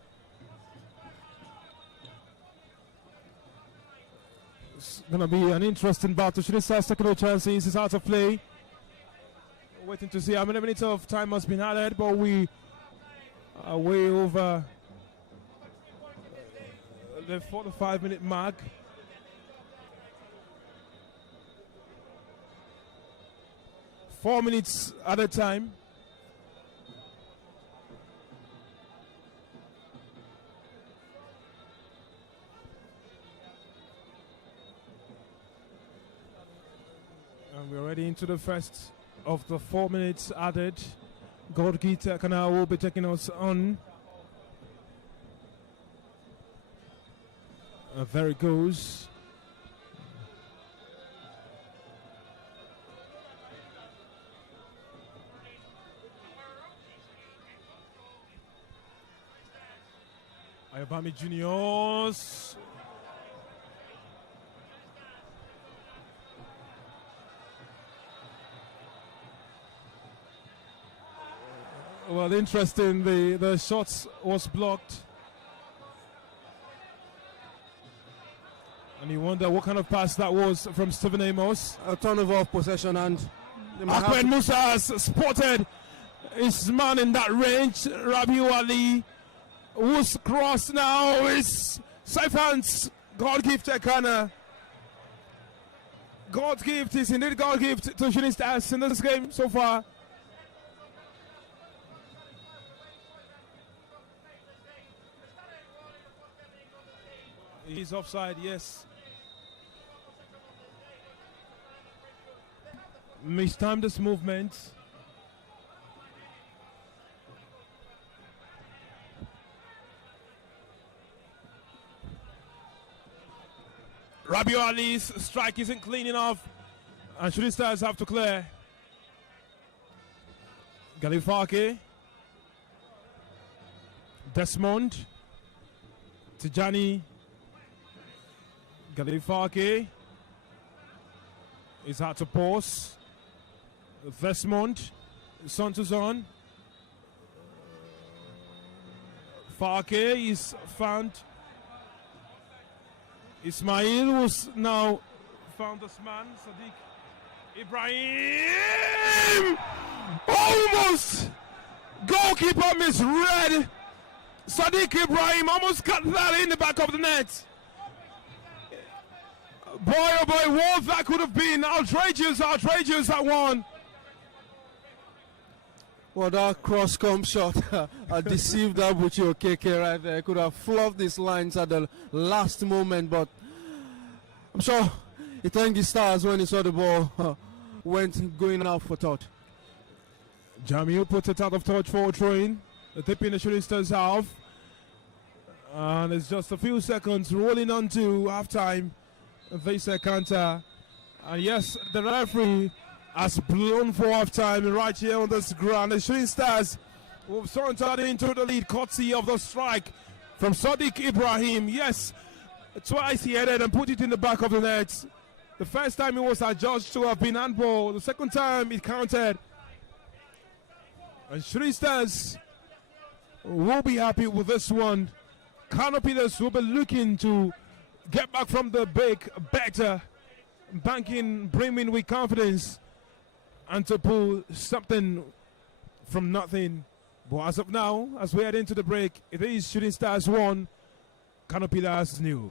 It's going to be an interesting battle. Shooting Stars taking no chances. It's out of play. Waiting to see how many minutes of time has been added, but we are way over the 45-minute mark. Four minutes at a time. And we're already into the first of the 4 minutes added. Goalkeeper KANO will be taking us on. There it goes. Ayobami Juniors. Well, interesting. The shots was blocked. And you wonder what kind of pass that was from Stephen Amos. A turnover of possession, and Ahmed Musa has spotted his man in that range. Rabiu Ali, who's crossed now, is safe hands. God gift KANO. God gift is indeed God gift to Shooting Stars in this game so far. He's offside, yes. Mistimed this movement. Rabiu Ali's strike isn't clean enough, and Shooting Stars have to clear. Galifaki, Desmond, Tijani, Galifaki is out to pause. Desmond, Santos on. Fake is found. Ismail was now found this man, Sadiq Ibrahim. Almost goalkeeper misread. Sadiq Ibrahim almost cut that in the back of the net. Boy, oh boy, what that could have been. Outrageous, outrageous, that one. Well, that cross-come shot deceived Abuchi Okeke right there. Could have fluffed his lines at the last moment, but I'm sure he thanked his stars when he saw the ball went going out for touch. Jamil puts it out of touch for a throw-in. The tip in the shooting stars half. And it's just a few seconds rolling on to halftime. They say counter. And yes, the referee has blown for halftime right here on this ground. The shooting stars will sauntered into the lead, courtesy of the strike from Sadiq Ibrahim. Yes, twice he headed and put it in the back of the net. The first time it was adjudged to have been handball. The second time it counted. And shooting stars will be happy with this one. KANO Pillars will be looking to get back from the break better, banking, brimming with confidence, and to pull something from nothing. But as of now, as we head into the break, it is Shooting Stars 1, KANO Pillars 0.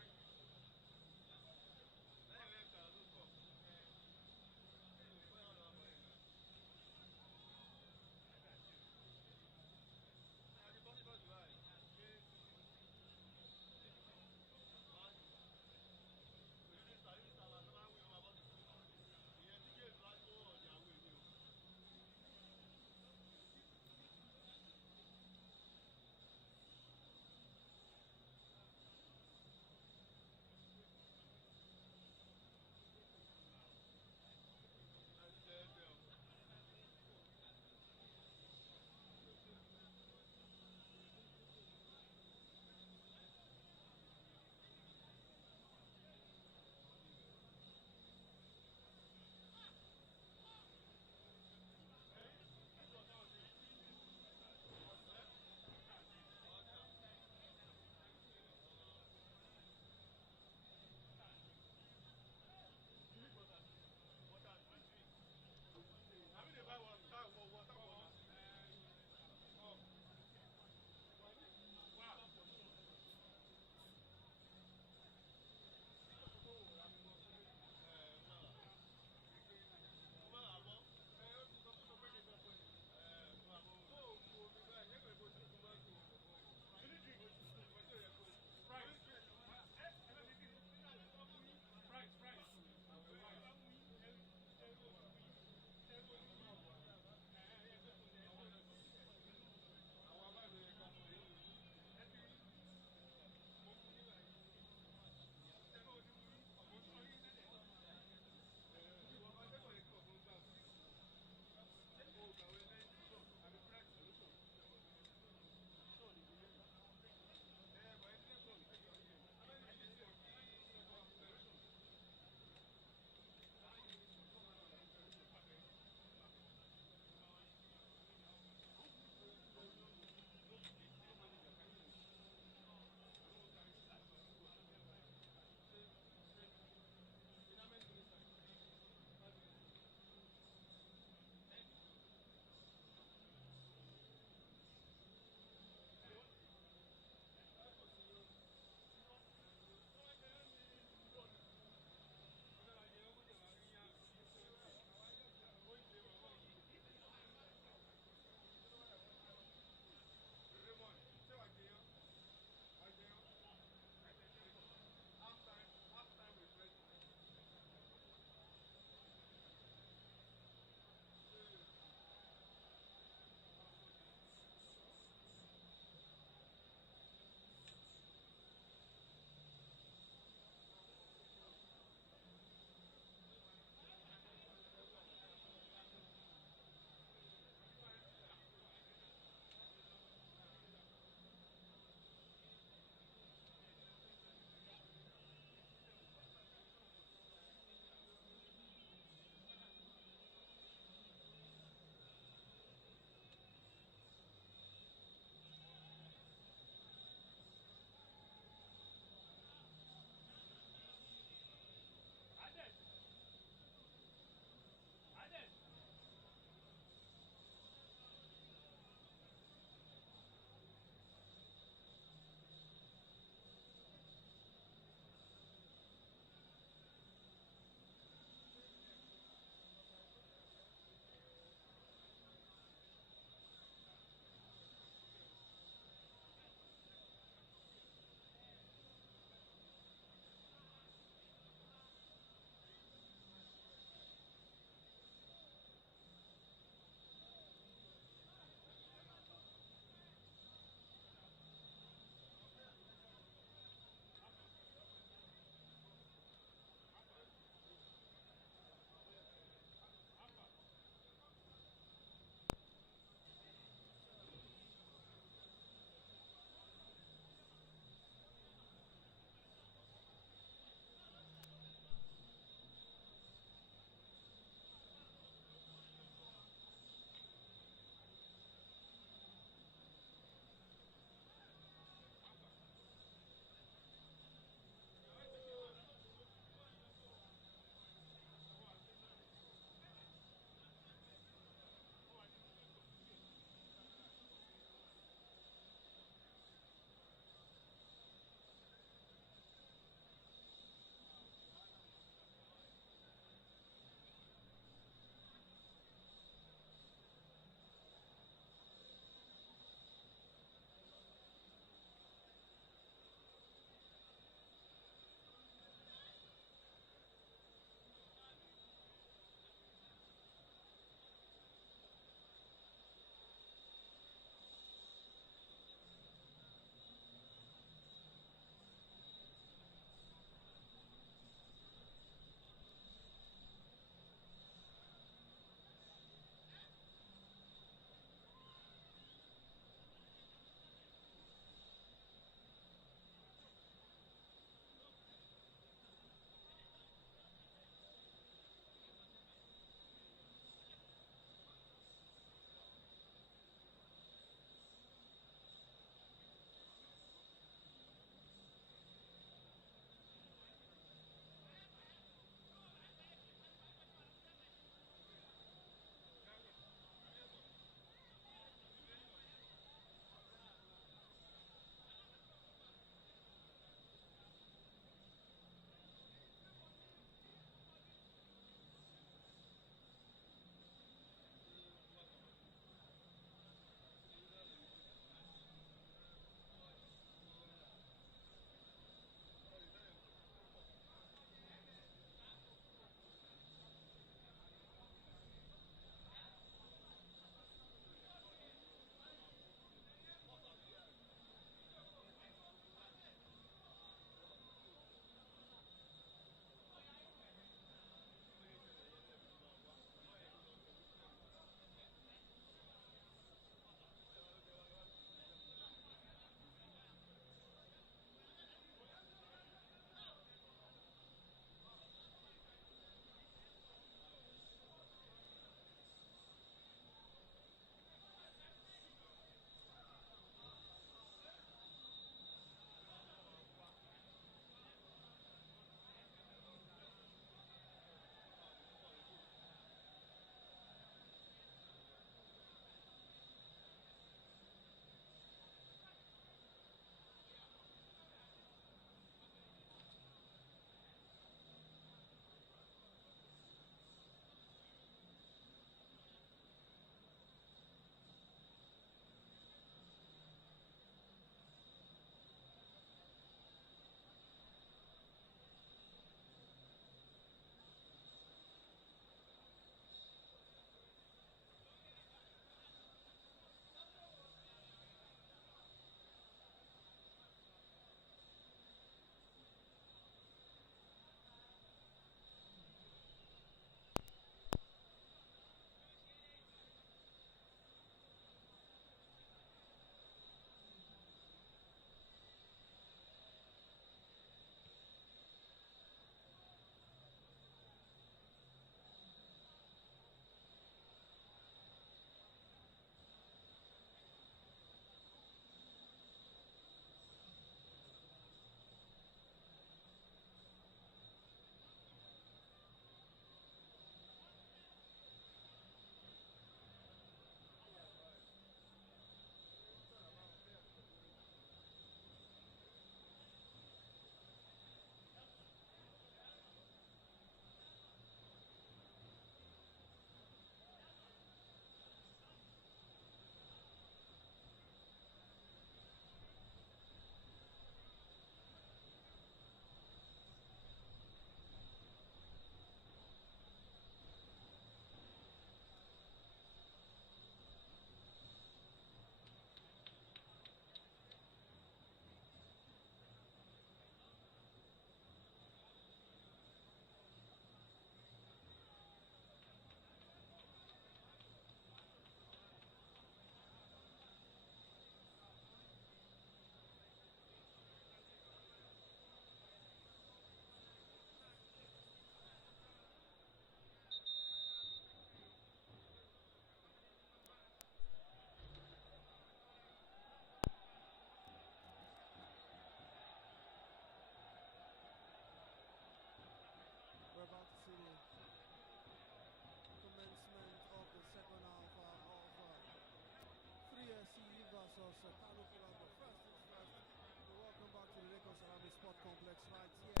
Salami Sport Complex right here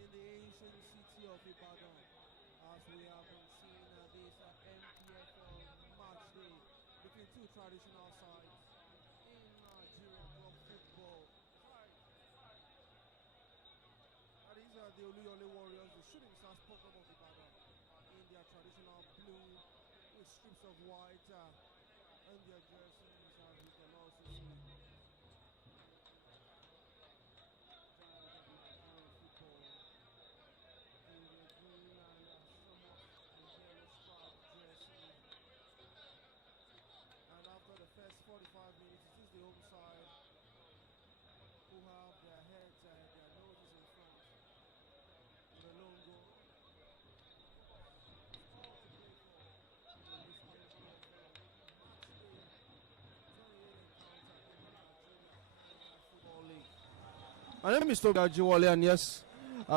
in the ancient city of Ibadan, as we have been seeing this NPFL match day between two traditional sides in Nigerian club football. That is the Oluyole Warriors, the Shooting Stars Football of Ibadan, in their traditional blue with strips of white on their jerseys, as you can also see. And after the first 45 minutes, it is the home side who have their heads and their noses in front with a long goal. Football League. My name is Toby Ajiwale, and yes,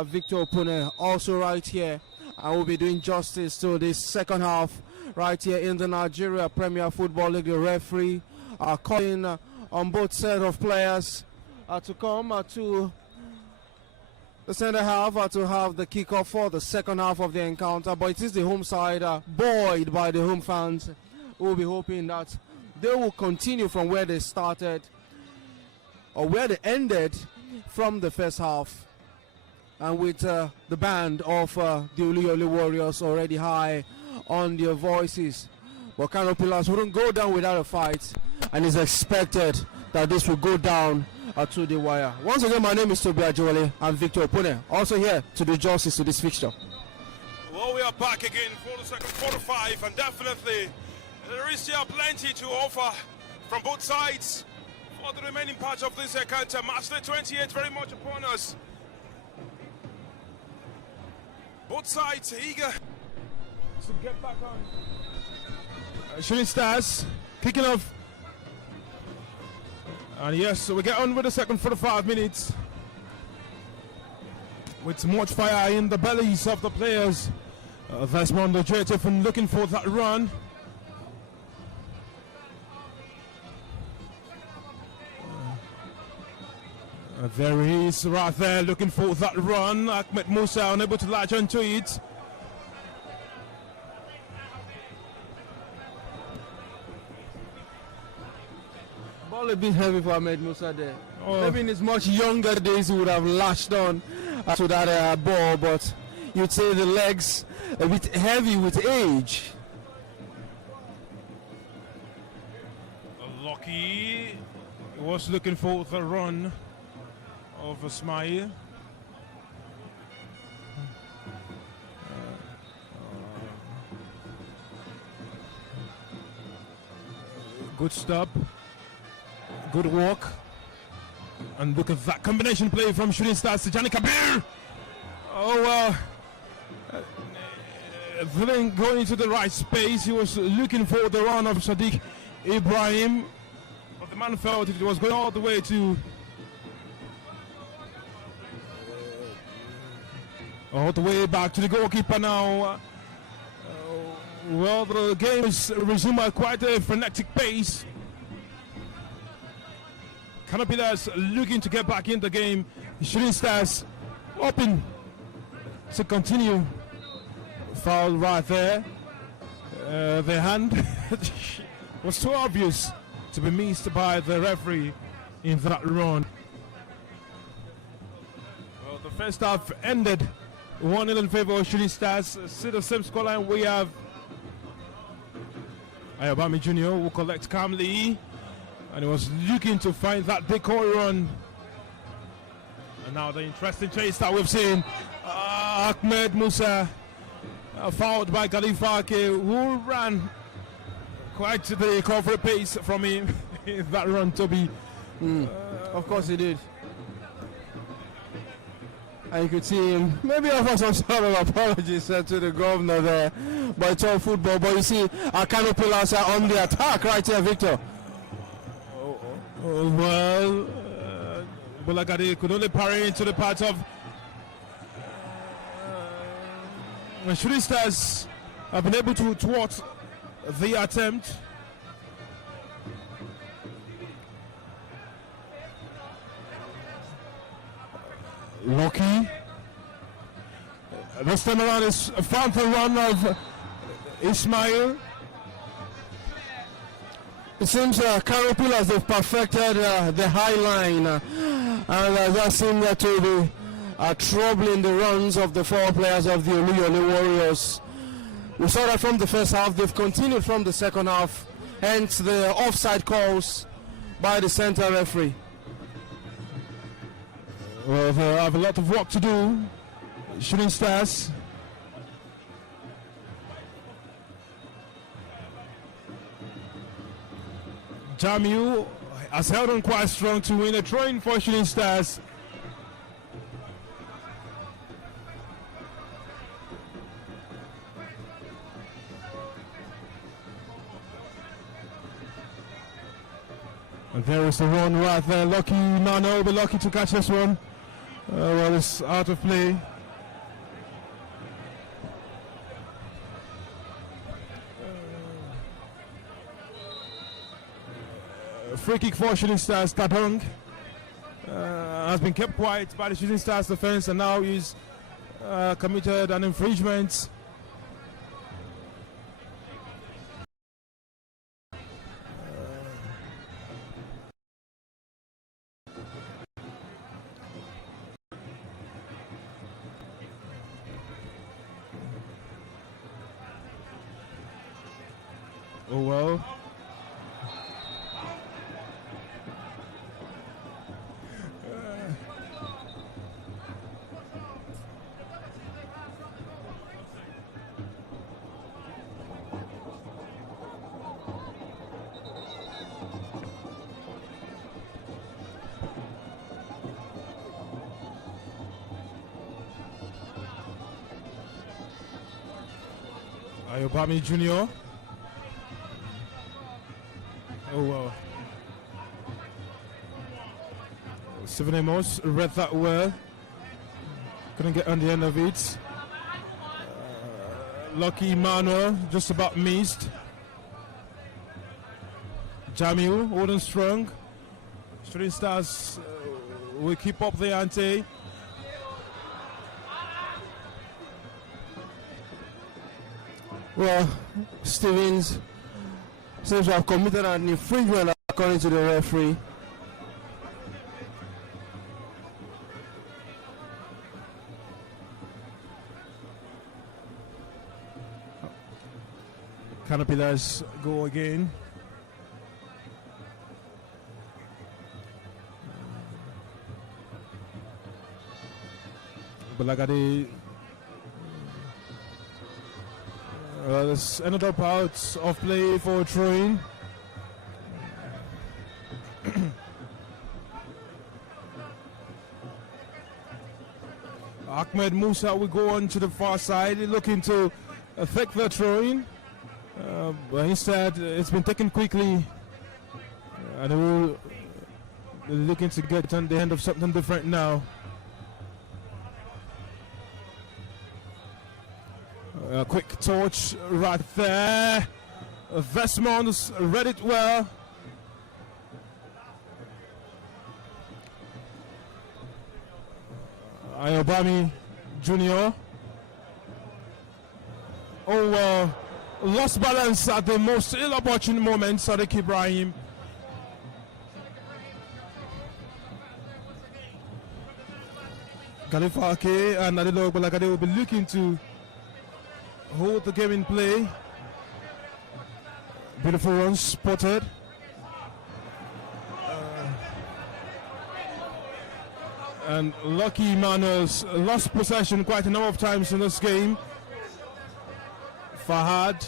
Victor Opune also right here. I will be doing justice to this second half right here in the Nigeria Premier Football League. The referee calling on both set of players to come to the center half to have the kickoff for the second half of the encounter. But it is the home side buoyed by the home fans. We'll be hoping that they will continue from where they started or where they ended from the first half. And with the band of the Oluyole Warriors already high on their voices. But KANO Pillars wouldn't go down without a fight, and it's expected that this will go down to the wire. Once again, my name is Toby Ajiwale. I'm Victor Opune, also here to do justice to this fixture. Well, we are back again for the second 45, and definitely there is still plenty to offer from both sides for the remaining part of this encounter. Match day 28 very much upon us. Both sides eager to get back on. Shooting Stars kicking off. And yes, so we get on with the second 45 minutes. With much fire in the bellies of the players. Desmond Ojetifun looking for that run. There he is right there looking for that run. Ahmed Musa unable to latch onto it. Ball a bit heavy for Ahmed Musa there. Maybe in his much younger days he would have lashed on to that ball, but you'd say the legs a bit heavy with age. Lucky was looking for the run of Ismail. Good stop, good walk, and look at that combination play from Shooting Stars to Tijani Kabir. Oh, didn't go into the right space. He was looking for the run of Sadiq Ibrahim, but the man felt it was going all the way to all the way back to the goalkeeper now. Well, the game is resumed at quite a frenetic pace. KANO Pillars looking to get back in the game. Shooting Stars hoping to continue. Foul right there. The hand was too obvious to be missed by the referee in that run. Well, the first half ended 1-0 in favor of Shooting Stars. See the same scoreline we have. Ayobami Jr. will collect calmly, and he was looking to find that decoy run. And now the interesting chase that we've seen. Ahmed Musa fouled by Khalifa Ake, who ran quite the recovery pace from him in that run, Toby. Of course he did. And you could see him maybe offer some sort of apologies to the governor there, but it's all football. But you see, KANO Pillars are on the attack right here, Victor. Well, Bulagade could only parry into the part of Shooting Stars have been able to thwart the attempt. Lucky. This time around is a fountain run of Ismail. It seems KANO Pillars have perfected the high line, and that seemed to be troubling the runs of the 4 players of the Oluyole Warriors. We saw that from the first half. They've continued from the second half, hence the offside calls by the center referee. Well, they have a lot of work to do. Shooting Stars. Jamiu has held on quite strong to win a throw-in for Shooting Stars. And there is the one right there. Lucky Nano will be lucky to catch this one. Well, it's out of play. Free kick for Shooting Stars. Tabong has been kept quiet by the Shooting Stars defense, and now he's committed an infringement. Oh well. Ayobami Jr. Oh well. Steven Amos read that well. Couldn't get on the end of it. Lucky Emmanuel just about missed. Jamiu holding strong. Shooting Stars will keep up the ante. Well, Stevens seems to have committed an infringement according to the referee. KANO Pillars go again. Balagade. There's another part of play for throwing. Ahmed Musa will go on to the far side, looking to affect the throwing. But instead, it's been taken quickly. And they will looking to get on the end of something different now. A quick touch right there. Vesmond read it well. Ayobami Jr. Lost balance at the most ill-opportune moment. Sadiq Ibrahim. Galifake and Adelo Balagade will be looking to hold the game in play. Beautiful run spotted. And Lucky Manos lost possession quite a number of times in this game. Fahad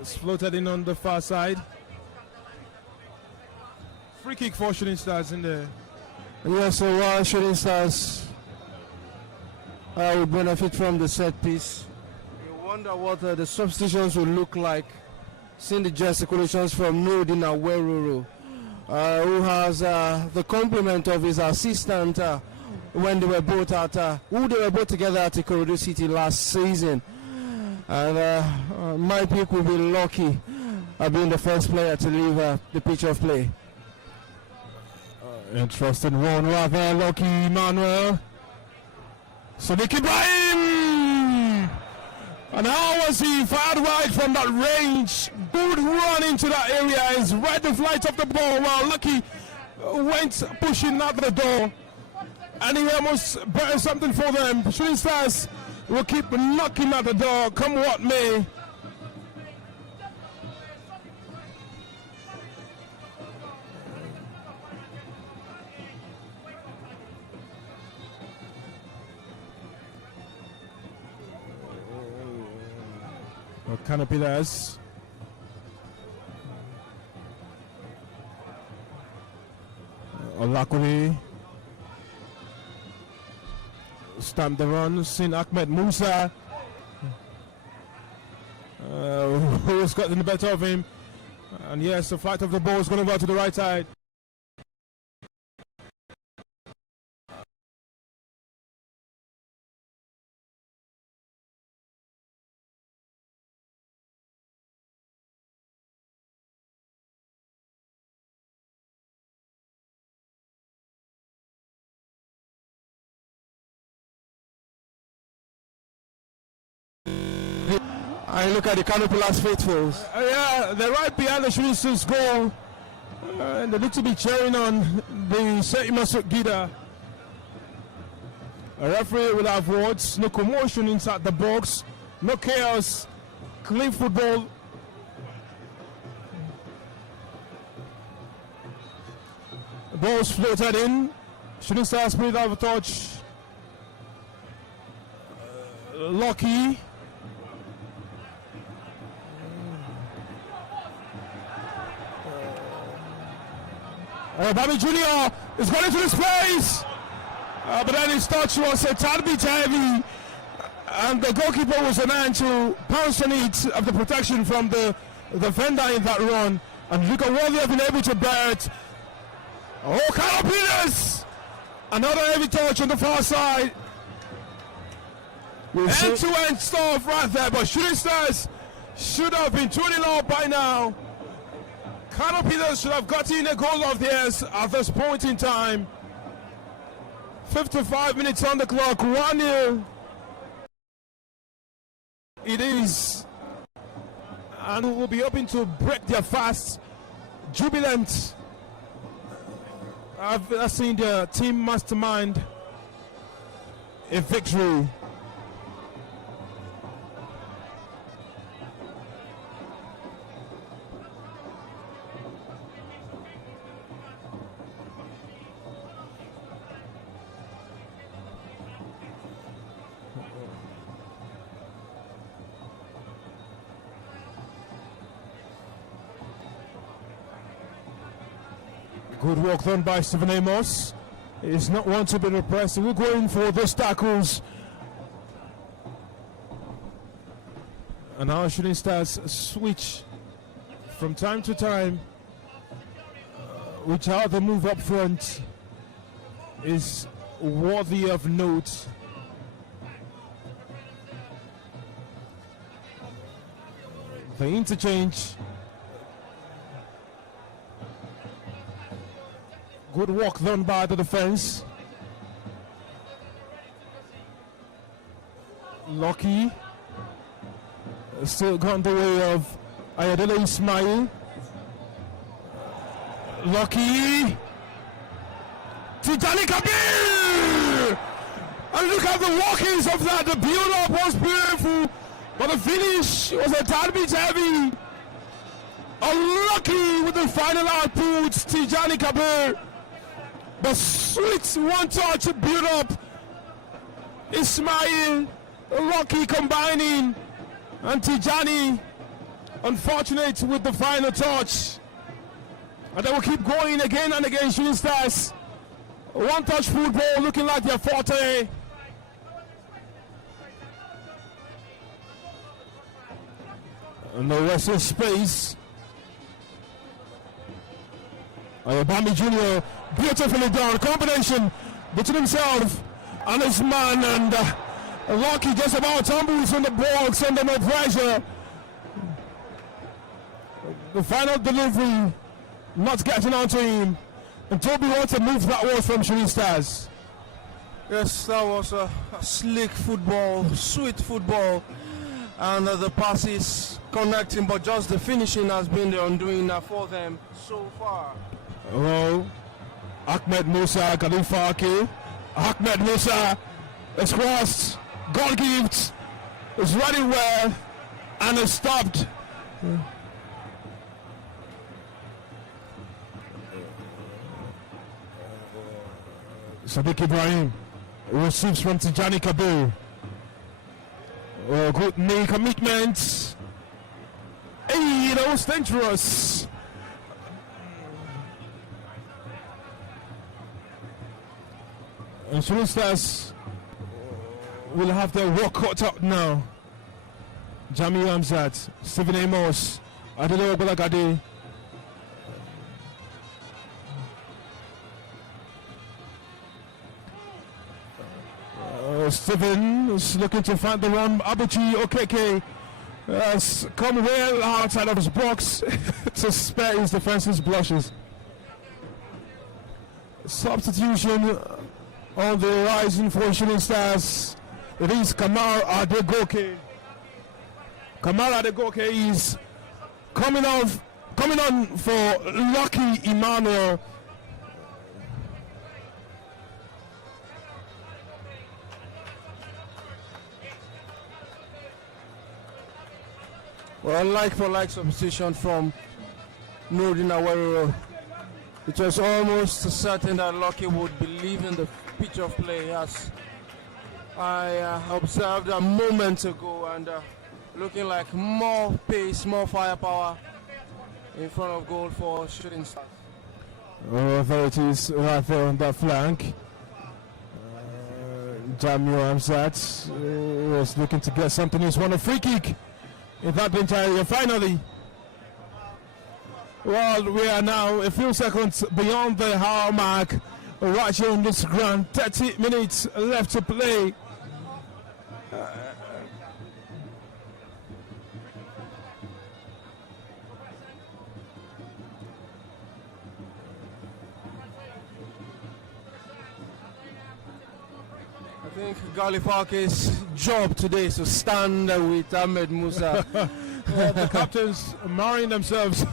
is floated in on the far side. Free kick for Shooting Stars in there. Yes, so Shooting Stars will benefit from the set piece. You wonder what the substitutions will look like. Seeing the gesticulations from Nuruddin Aweruru, who has the compliment of his assistant when they were both together at Ikorodu City last season. And my pick will be lucky being the first player to leave the pitch of play. Interesting one right there, Lucky Emmanuel. Sadiq Ibrahim! And how was he fired right from that range? Good run into that area. He's right the flight of the ball. Well, Lucky went pushing out the door. And he almost burned something for them. Shooting Stars will keep knocking at the door, come what may. Canopy there's Olakuni stamp the run. Sin Ahmed Musa who's gotten the better of him, and yes, the flight of the ball is going over to the right side. I look at the Kano Pillars faithfuls. Yeah, they're right behind the Shooting Stars goal. And they need to be cheering on the Saint Masud Gida. A referee will have words. No commotion inside the box. No chaos. Clean football. The ball's floated in. Shooting Stars put it out of touch. Lucky. Bobby Jr. is going into the space, but then his touch was a tad bit heavy, and the goalkeeper was an man to pounce on it of the protection from the defender in that run, and look at what they have been able to bear it. Oh, Kano Pillars! Another heavy touch on the far side. End-to-end stuff right there, but Shooting Stars should have been 2-0 up by now. Kano Pillars should have gotten a goal of theirs at this point in time. 55 minutes on the clock, 1-0. It is. And will be hoping to break their fast. Jubilant. I've seen their team mastermind a victory. Good work done by Stephen Amos. He's not one to be repressed. We're going for those tackles. And our Shooting Stars switch from time to time. Which other move up front is worthy of note. The interchange. Good work done by the defense. Lucky still gone the way of Ayadele Ismail. Lucky Tijani Kabir! And look at the walkings of that. The build-up was beautiful, but the finish was a tad bit heavy. Unlucky with the final output, Tijani Kabir. But sweet one-touch build-up. Ismail, Lucky combining, and Tijani unfortunate with the final touch. And they will keep going again and again, Shooting Stars. One-touch football looking like their forte. And the rest of space. Bambi Jr. beautifully done. Combination between himself and his man, and Lucky just about tumbles in the box under no pressure. The final delivery not getting onto him. And Toby, what a move that was from Shooting Stars. Yes, that was a slick football, sweet football, and the passes connecting, but just the finishing has been the undoing for them so far. Oh, Ahmed Musa, Galifaki. Ahmed Musa is crossed, goal gift, is running well, and is stopped. Sadiq Ibrahim receives from Tijani Kabir. Oh, good knee commitment. Hey, that was dangerous. And Shooting Stars will have their work cut out now. Jami Hamzat, Stephen Amos, Adele Obalagade. Stephen is looking to find the run. Abuchi Okeke has come well outside of his box to spare his defense's blushes. Substitution on the horizon for Shooting Stars. It is Kamar Adegoke. Kamar Adegoke is coming on for Lucky Emmanuel. Well, like for like substitution from Nurdin Awariro. It was almost certain that Lucky would be leaving the pitch of play, as I observed a moment ago, and looking like more pace, more firepower in front of goal for Shooting Stars. Oh, there it is, right there on that flank. Jamil Hamzat was looking to get something. He's won a free kick in that bench area. Finally, well, we are now a few seconds beyond the hour mark. Right here on this ground, 30 minutes left to play. I think Galifake's job today is to stand with Ahmed Musa. The captains marrying themselves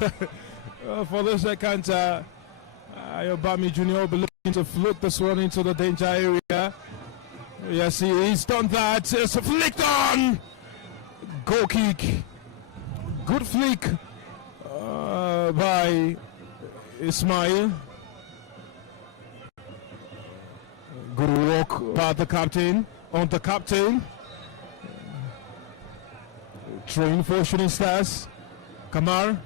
for the second. Ayobami Jr. will be looking to float this one into the danger area. Yes, he's done that. It's flicked on. Goal kick. Good flick by Ismail. Good work by the captain. On the captain. Train for Shooting Stars. Kamar.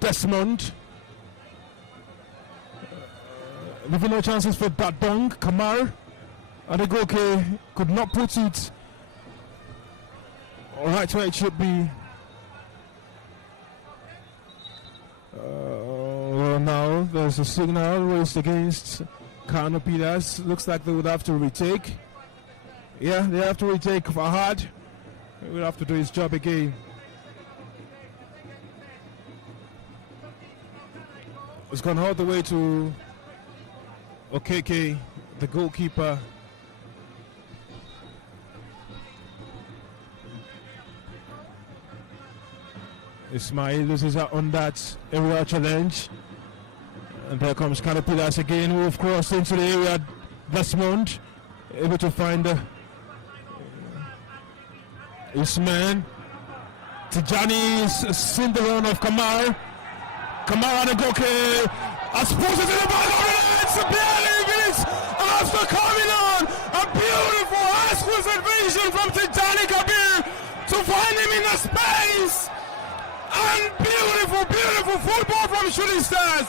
Desmond. Leaving no chances for Badong. Kamar. Adegoke could not put it right where it should be. Well, now there's a signal raised against KANO Pillars. Looks like they would have to retake. Yeah, they have to retake Fahad. He will have to do his job again. It's gone all the way to Okeke, the goalkeeper. Ismail loses out on that area challenge. And there comes KANO Pillars again, who have crossed into the area. Desmond able to find his man. Tijani is seen the run of Kamar. Kamar Adegoke has posted in the ball. It's barely minutes after coming on. A beautiful exquisite vision from Tijani Kabir to find him in the space. And beautiful, beautiful football from Shooting Stars.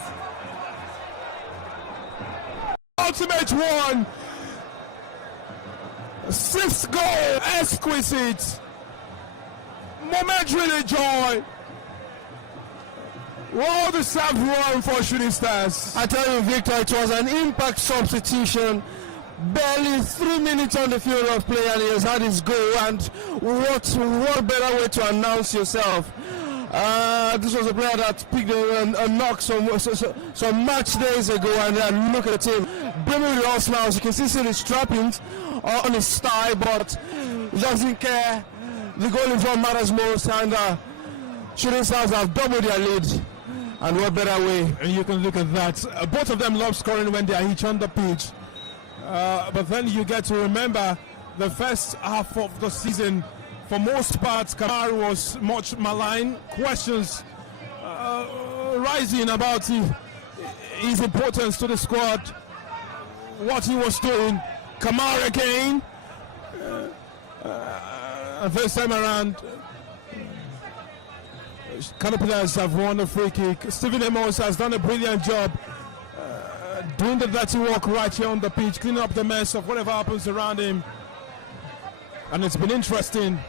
Ultimate one. Sixth goal, exquisite. Momentary joy. Well deserved run for Shooting Stars. I tell you, Victor, it was an impact substitution. Barely 3 minutes on the field of play, and he has had his goal. And what better way to announce yourself? This was a player that picked a knock some match days ago, and look at him. Bringing the loss now, as you can see the strappings on his thigh, but he doesn't care. The goal is what matters most, and Shooting Stars have doubled their lead, and what better way? And you can look at that. Both of them love scoring when they are each on the pitch. But then you get to remember the first half of the season. For most parts, Kamara was much maligned. Questions rising about his importance to the squad, what he was doing. Kamara again. First time around, KANO players have won the free kick. Stephen Amos has done a brilliant job doing the dirty work right here on the pitch, cleaning up the mess of whatever happens around him. And it's been interesting.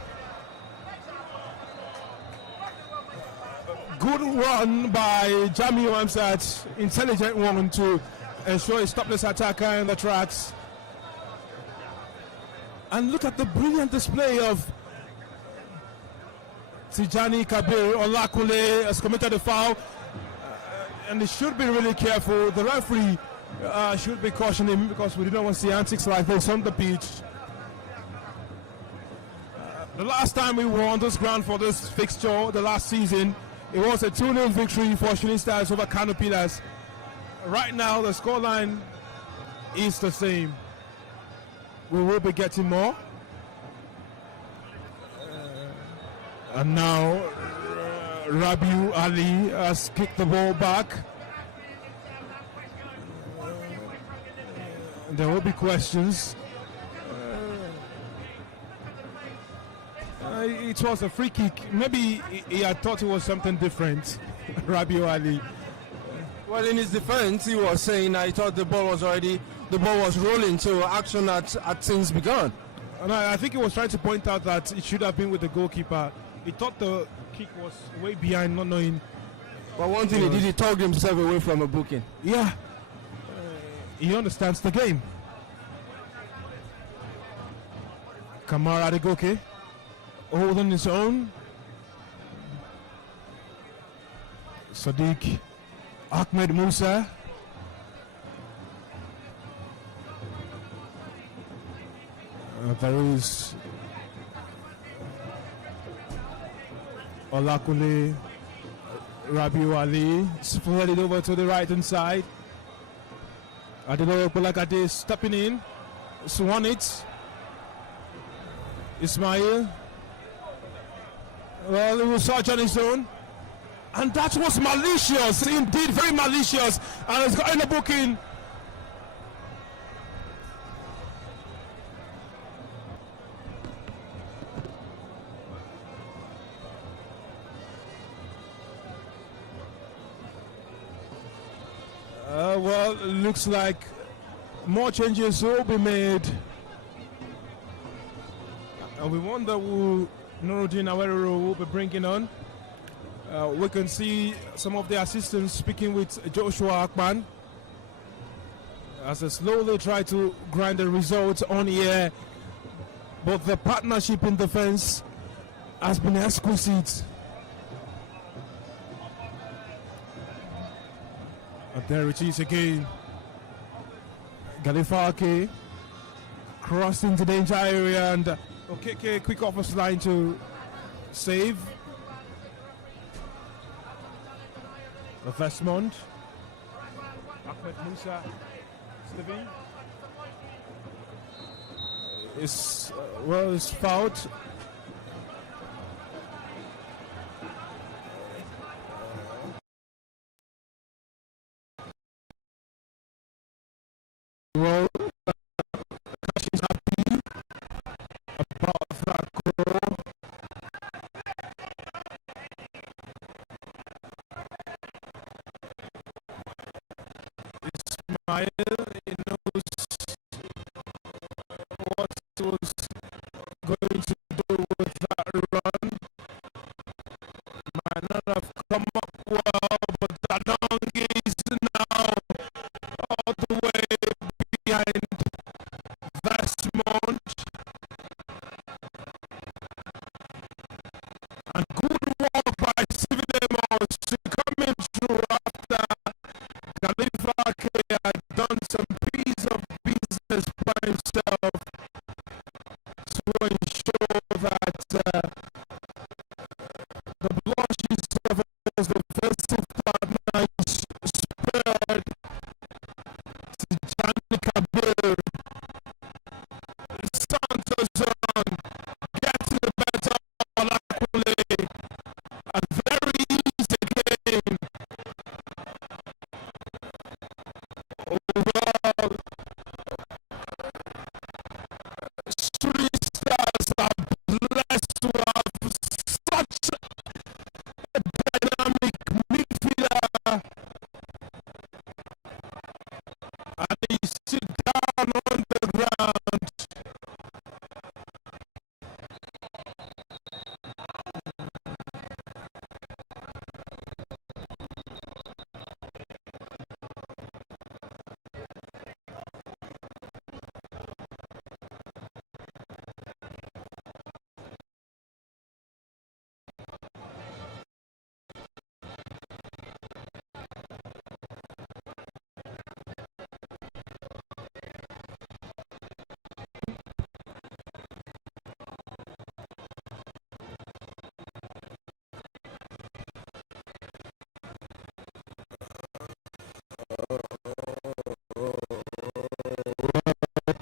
Good run by Jamiu Amsat, intelligent one to ensure a stopless attacker in the tracks. And look at the brilliant display of Tijani Kabir. Olakule has committed a foul, and they should be really careful. The referee should be cautioning him, because we do not want to see antics like this on the pitch. The last time we were on this ground for this fixture, the last season, it was a 2-0 victory for Shooting Stars over KANO Pillars. Right now, the scoreline is the same. We will be getting more. And now, Rabiu Ali has kicked the ball back. There will be questions. It was a free kick. Maybe he had thought it was something different. Rabiu Ali. Well, in his defense, he was saying I thought the ball was rolling, so action had since begun. And I think he was trying to point out that it should have been with the goalkeeper. He thought the kick was way behind, not knowing. But one thing he did, he tugged himself away from a booking. Yeah. He understands the game. Kamara Adegoke holding his own. Sadiq Ahmed Musa. There is Olakule, Rabiu Ali, spread it over to the right hand side. Adebayo Bolagade stepping in, swan it. Ismail. Well, he was Sarge on his own. And that was malicious, indeed, very malicious. And it's got in the booking. Well, it looks like more changes will be made. And we wonder who Nuruddin Awerero will be bringing on. We can see some of the assistants speaking with Joshua Akman as they slowly try to grind the results on here. But the partnership in defense has been exquisite. And there it is again. Galifake crossed into the danger area, and okay, quick offers line to save. The first month. Ahmed Musa Steven is fouled. Well, she's happy about that goal. Ismail, he knows what he was going to do with that run. Might not have come up well, but Danong is now all the way behind Vestmont. And good work by Stephen will ensure that the blushes of his defensive partner is spared to Gianni Kabir. Santos getting the better of Olakule. A very easy game. Well, Three Stars are blessed to have such a dynamic midfielder, and he sit down on the ground.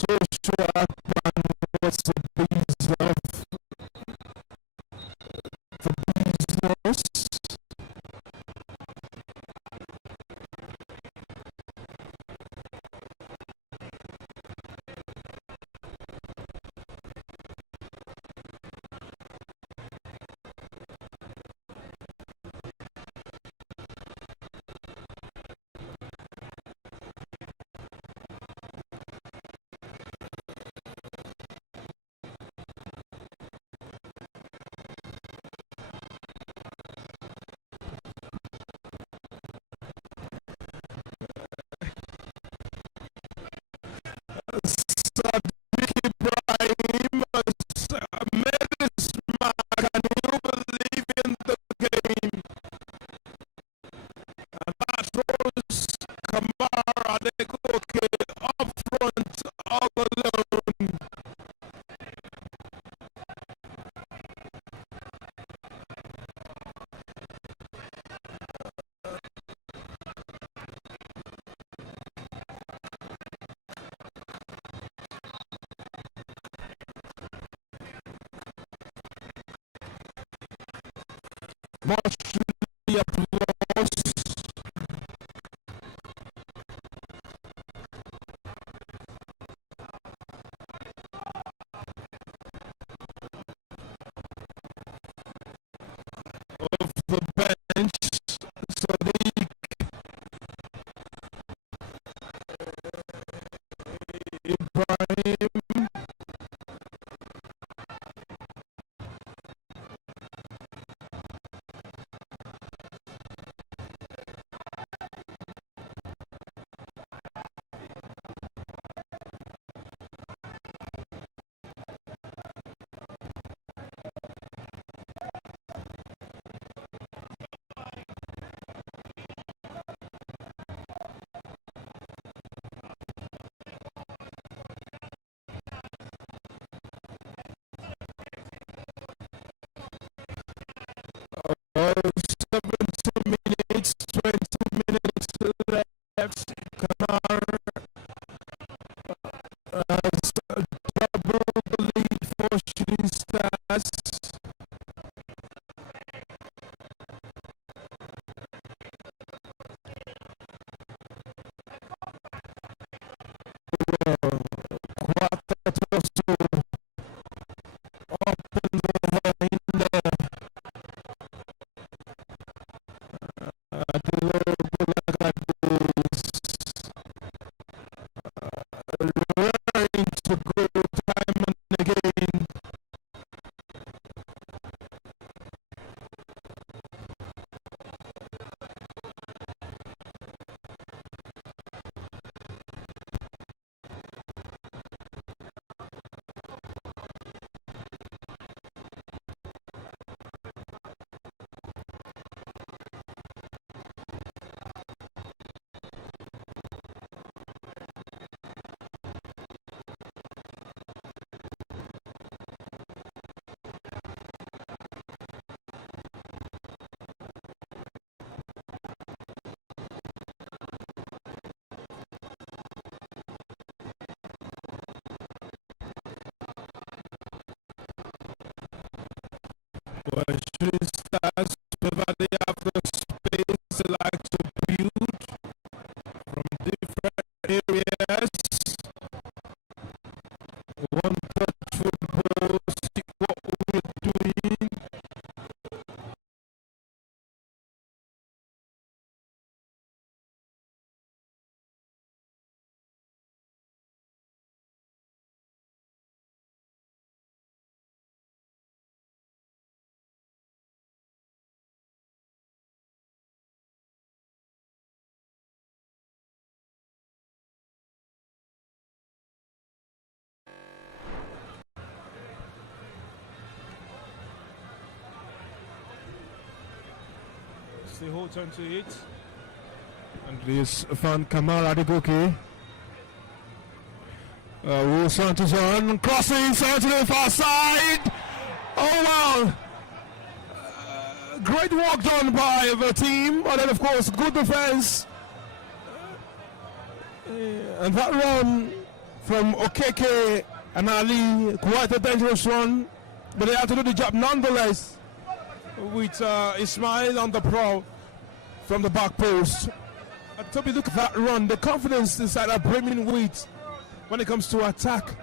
Joshua Akpan was the bees of the business. Sadiq Ibrahim made his mark, and he'll believe in the game. And that was Kamara Adekoke up front all alone. Much applause. Of the bench, Sadiq Ibrahim. Oh, 70 minutes, 20 minutes left. Kanar has double the lead for Shooting Stars. Quarter to up and over in there. Raring to go time and again. Well, shooting stars, whenever they have the space, they like to build from different areas. One touch football, see what we're doing. They hold on to it. And this found Kamal Adegoke. Will Santos on, crossing inside to the far side. Oh wow! Great work done by the team, but then of course good defense. And that run from Okeke and Ali, quite a dangerous one, but they have to do the job nonetheless. With Ismail on the pro from the back post. And Toby, look at that run. The confidence inside that brimming with when it comes to attack.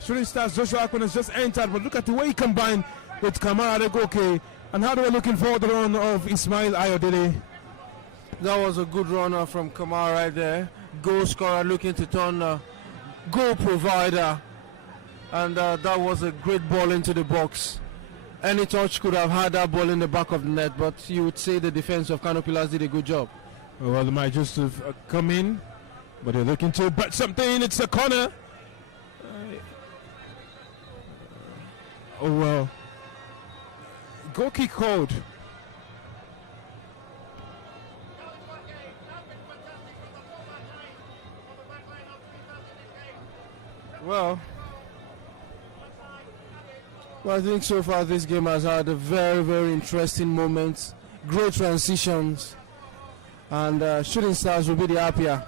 Shooting stars Joshua Akman has just entered, but look at the way he combined with Kamara Adegoke. And how do we looking for the run of Ismail Ayodele? That was a good runner from Kamara right there. Goal scorer looking to turn goal provider. And that was a great ball into the box. Any touch could have had that ball in the back of the net, but you would say the defense of KANO Pillars did a good job. Well, they might just have come in, but they're looking to bet something. It's a corner. Oh well. Goal kick called. Well, I think so far this game has had a very, very interesting moments, great transitions, and shooting stars will be the happier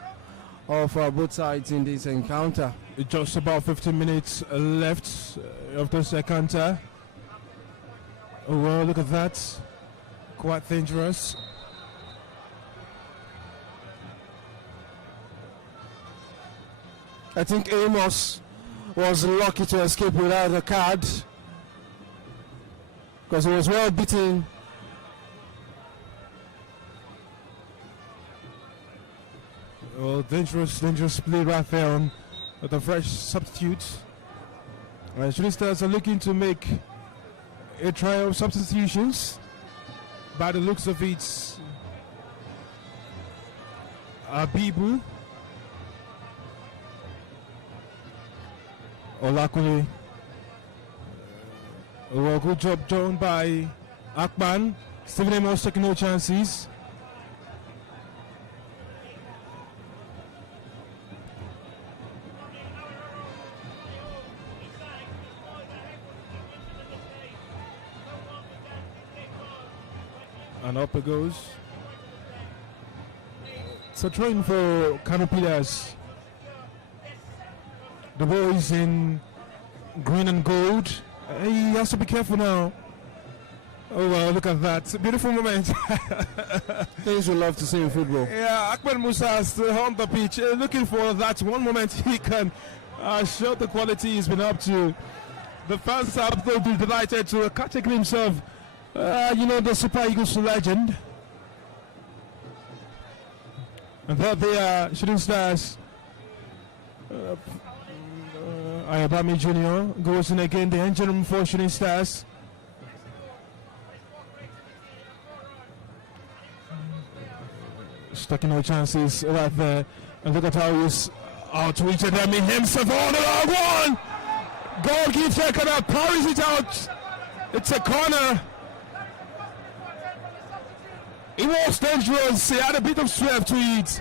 of both sides in this encounter. Just about 15 minutes left of this encounter. Oh well, look at that. Quite dangerous. I think Amos was lucky to escape without a card, because he was well beaten. Well, dangerous play right there on the fresh substitutes. Shooting stars are looking to make a trial of substitutions. By the looks of it, Abibu, Olakule. Well, good job done by Akban. Stephen Amos taking no chances. And up it goes. It's a train for KANO Pillars. The boys in green and gold. He has to be careful now. Oh well, look at that. Beautiful moment. Things we love to see in football. Yeah, Ahmed Musa is still on the pitch, looking for that one moment he can show the quality he's been up to. The fans have will be delighted to catch a glimpse of, the Super Eagles legend. And there they are, shooting stars. Ayabami Jr. goes in again, the engine room for shooting stars. Stuck in no chances right there. And look at how he's outreaching them in himself on the long one. Goalkeeper cannot parries it out. It's a corner. It was dangerous. He had a bit of strength to it.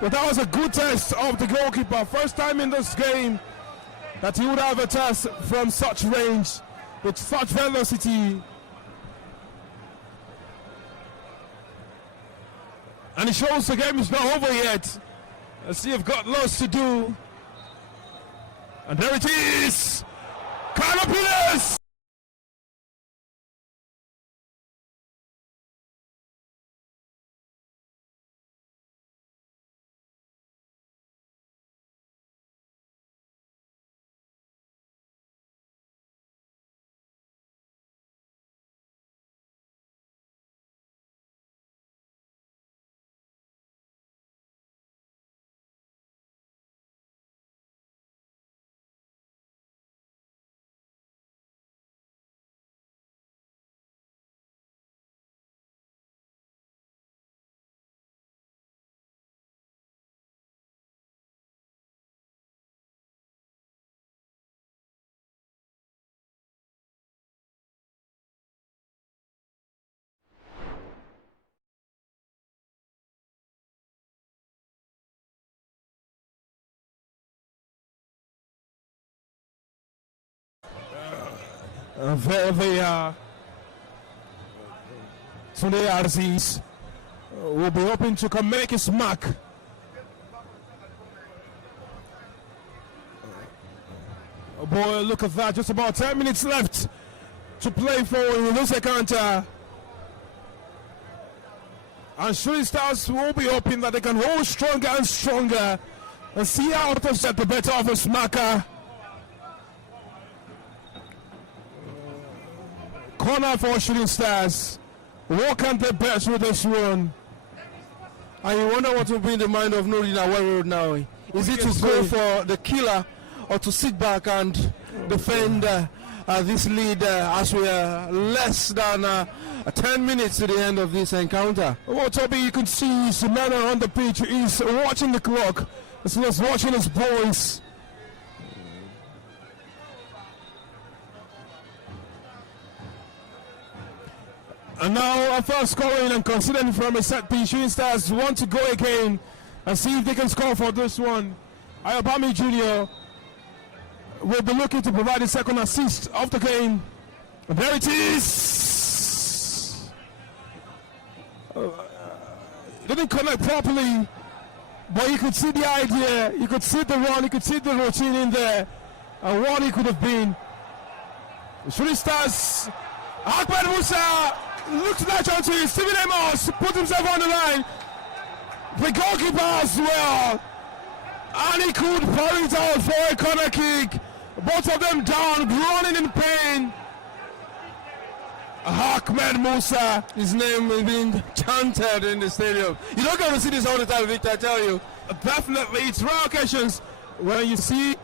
But that was a good test of the goalkeeper. First time in this game that he would have a test from such range with such velocity. And it shows the game is not over yet. Let's see if you've got lots to do. And there it is. KANO Pillars. Sunday Aziz will be hoping to come make his mark. Oh boy, look at that. Just about 10 minutes left to play for in this encounter. And Shooting Stars will be hoping that they can hold stronger and stronger and see how to set the better of his marker. Corner for Shooting Stars. What can they bet with this one? And you wonder what will be in the mind of Nuri Road now. Is it to go for the killer or to sit back and defend this lead as we are less than 10 minutes to the end of this encounter? Well, Toby, you can see Simena on the pitch. He's watching the clock as well as watching his boys. And now a first scoring and considering from a set piece. Shooting Stars want to go again and see if they can score for this one. Ayobami Jr. will be looking to provide the second assist of the game. And there it is. Didn't connect properly, but you could see the idea, you could see the run, you could see the routine in there, and what it could have been. Shooting Stars, Ahmed Musa looks natural to Stephen Amos, put himself on the line. The goalkeeper as well, and he could pull it out for a corner kick. Both of them down, groaning in pain. Ahmed Musa, his name is being chanted in the stadium. You don't get to see this all the time, Victor, I tell you. Definitely, it's rare occasions where you see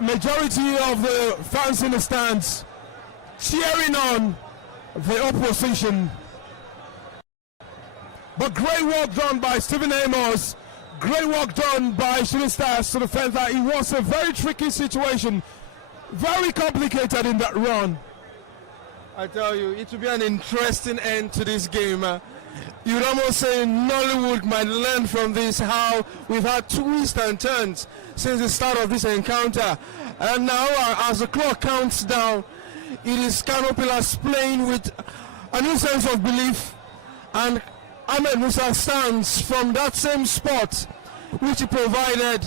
majority of the fans in the stands cheering on the opposition. But great work done by Stephen Amos. Great work done by Shooting Stars to defend that. It was a very tricky situation, very complicated in that run. I tell you, it will be an interesting end to this game. You'd almost say Nollywood might learn from this, how we've had twists and turns since the start of this encounter. And now, as the clock counts down, it is KANO Pillars playing with a new sense of belief, and Ahmed Musa stands from that same spot which he provided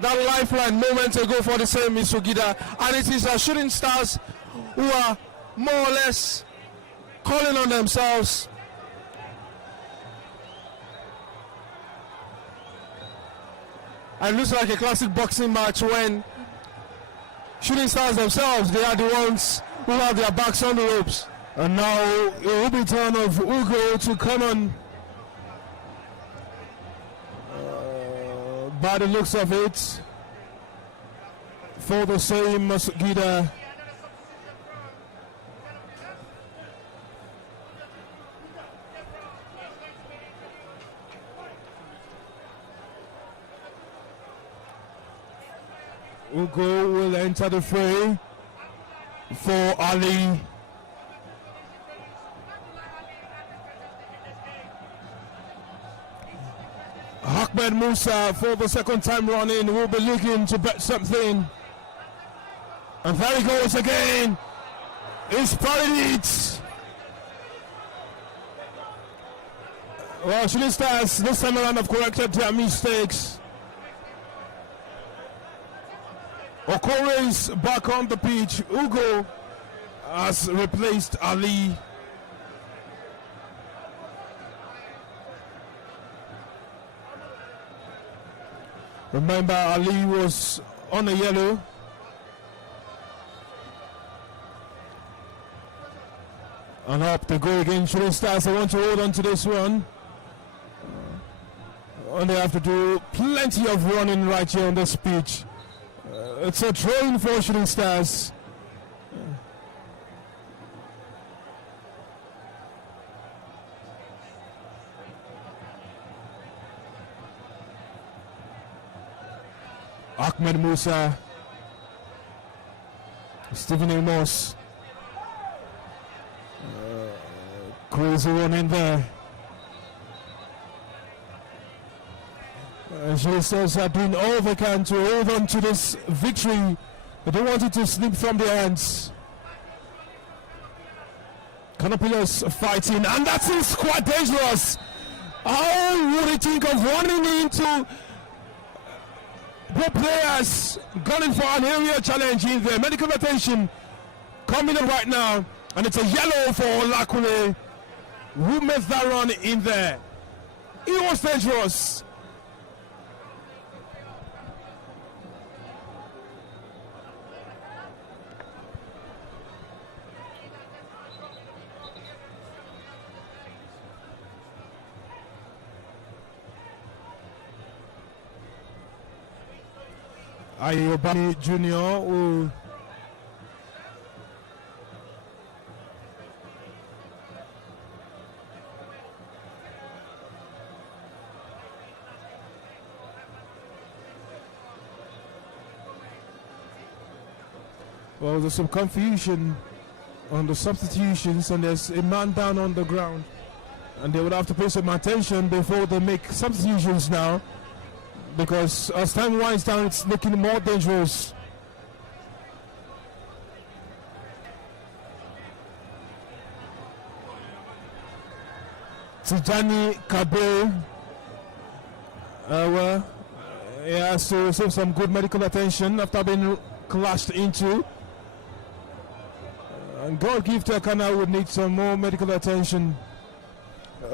that lifeline moments ago for the same Misogida, and it is Shooting Stars who are more or less calling on themselves. And it looks like a classic boxing match when Shooting Stars themselves, they are the ones who have their backs on the ropes. And now it will be turn of Ugo to come on. By the looks of it, for the same Masugida. Ugo will enter the fray for Ali. Ahmed Musa for the second time running will be looking to bet something. And there he goes again. He's parried it. Well, Shooting Stars this time around have corrected their mistakes. Okore is back on the pitch. Ugo has replaced Ali. Remember, Ali was on a yellow. And up they go again. Shooting Stars, they want to hold on to this one. And they have to do plenty of running right here on this pitch. It's a throw-in for Shooting Stars. Ahmed Musa, Stephen Amos, crazy one in there. Shooting Stars are doing all they can to hold on to this victory. They don't want it to slip from their hands. Canopilas fighting, and that is quite dangerous. How would you think of running into both players gunning for an area challenge in there? Medical attention coming in right now, and it's a yellow for Lakule, who made that run in there. It was dangerous. Ayobami Junior will well, there's some confusion on the substitutions, and there's a man down on the ground, and they would have to pay some attention before they make substitutions now, because as time winds down, it's looking more dangerous. Tijani Kabir, he has to receive some good medical attention after being clashed into. And God give to KANO would need some more medical attention.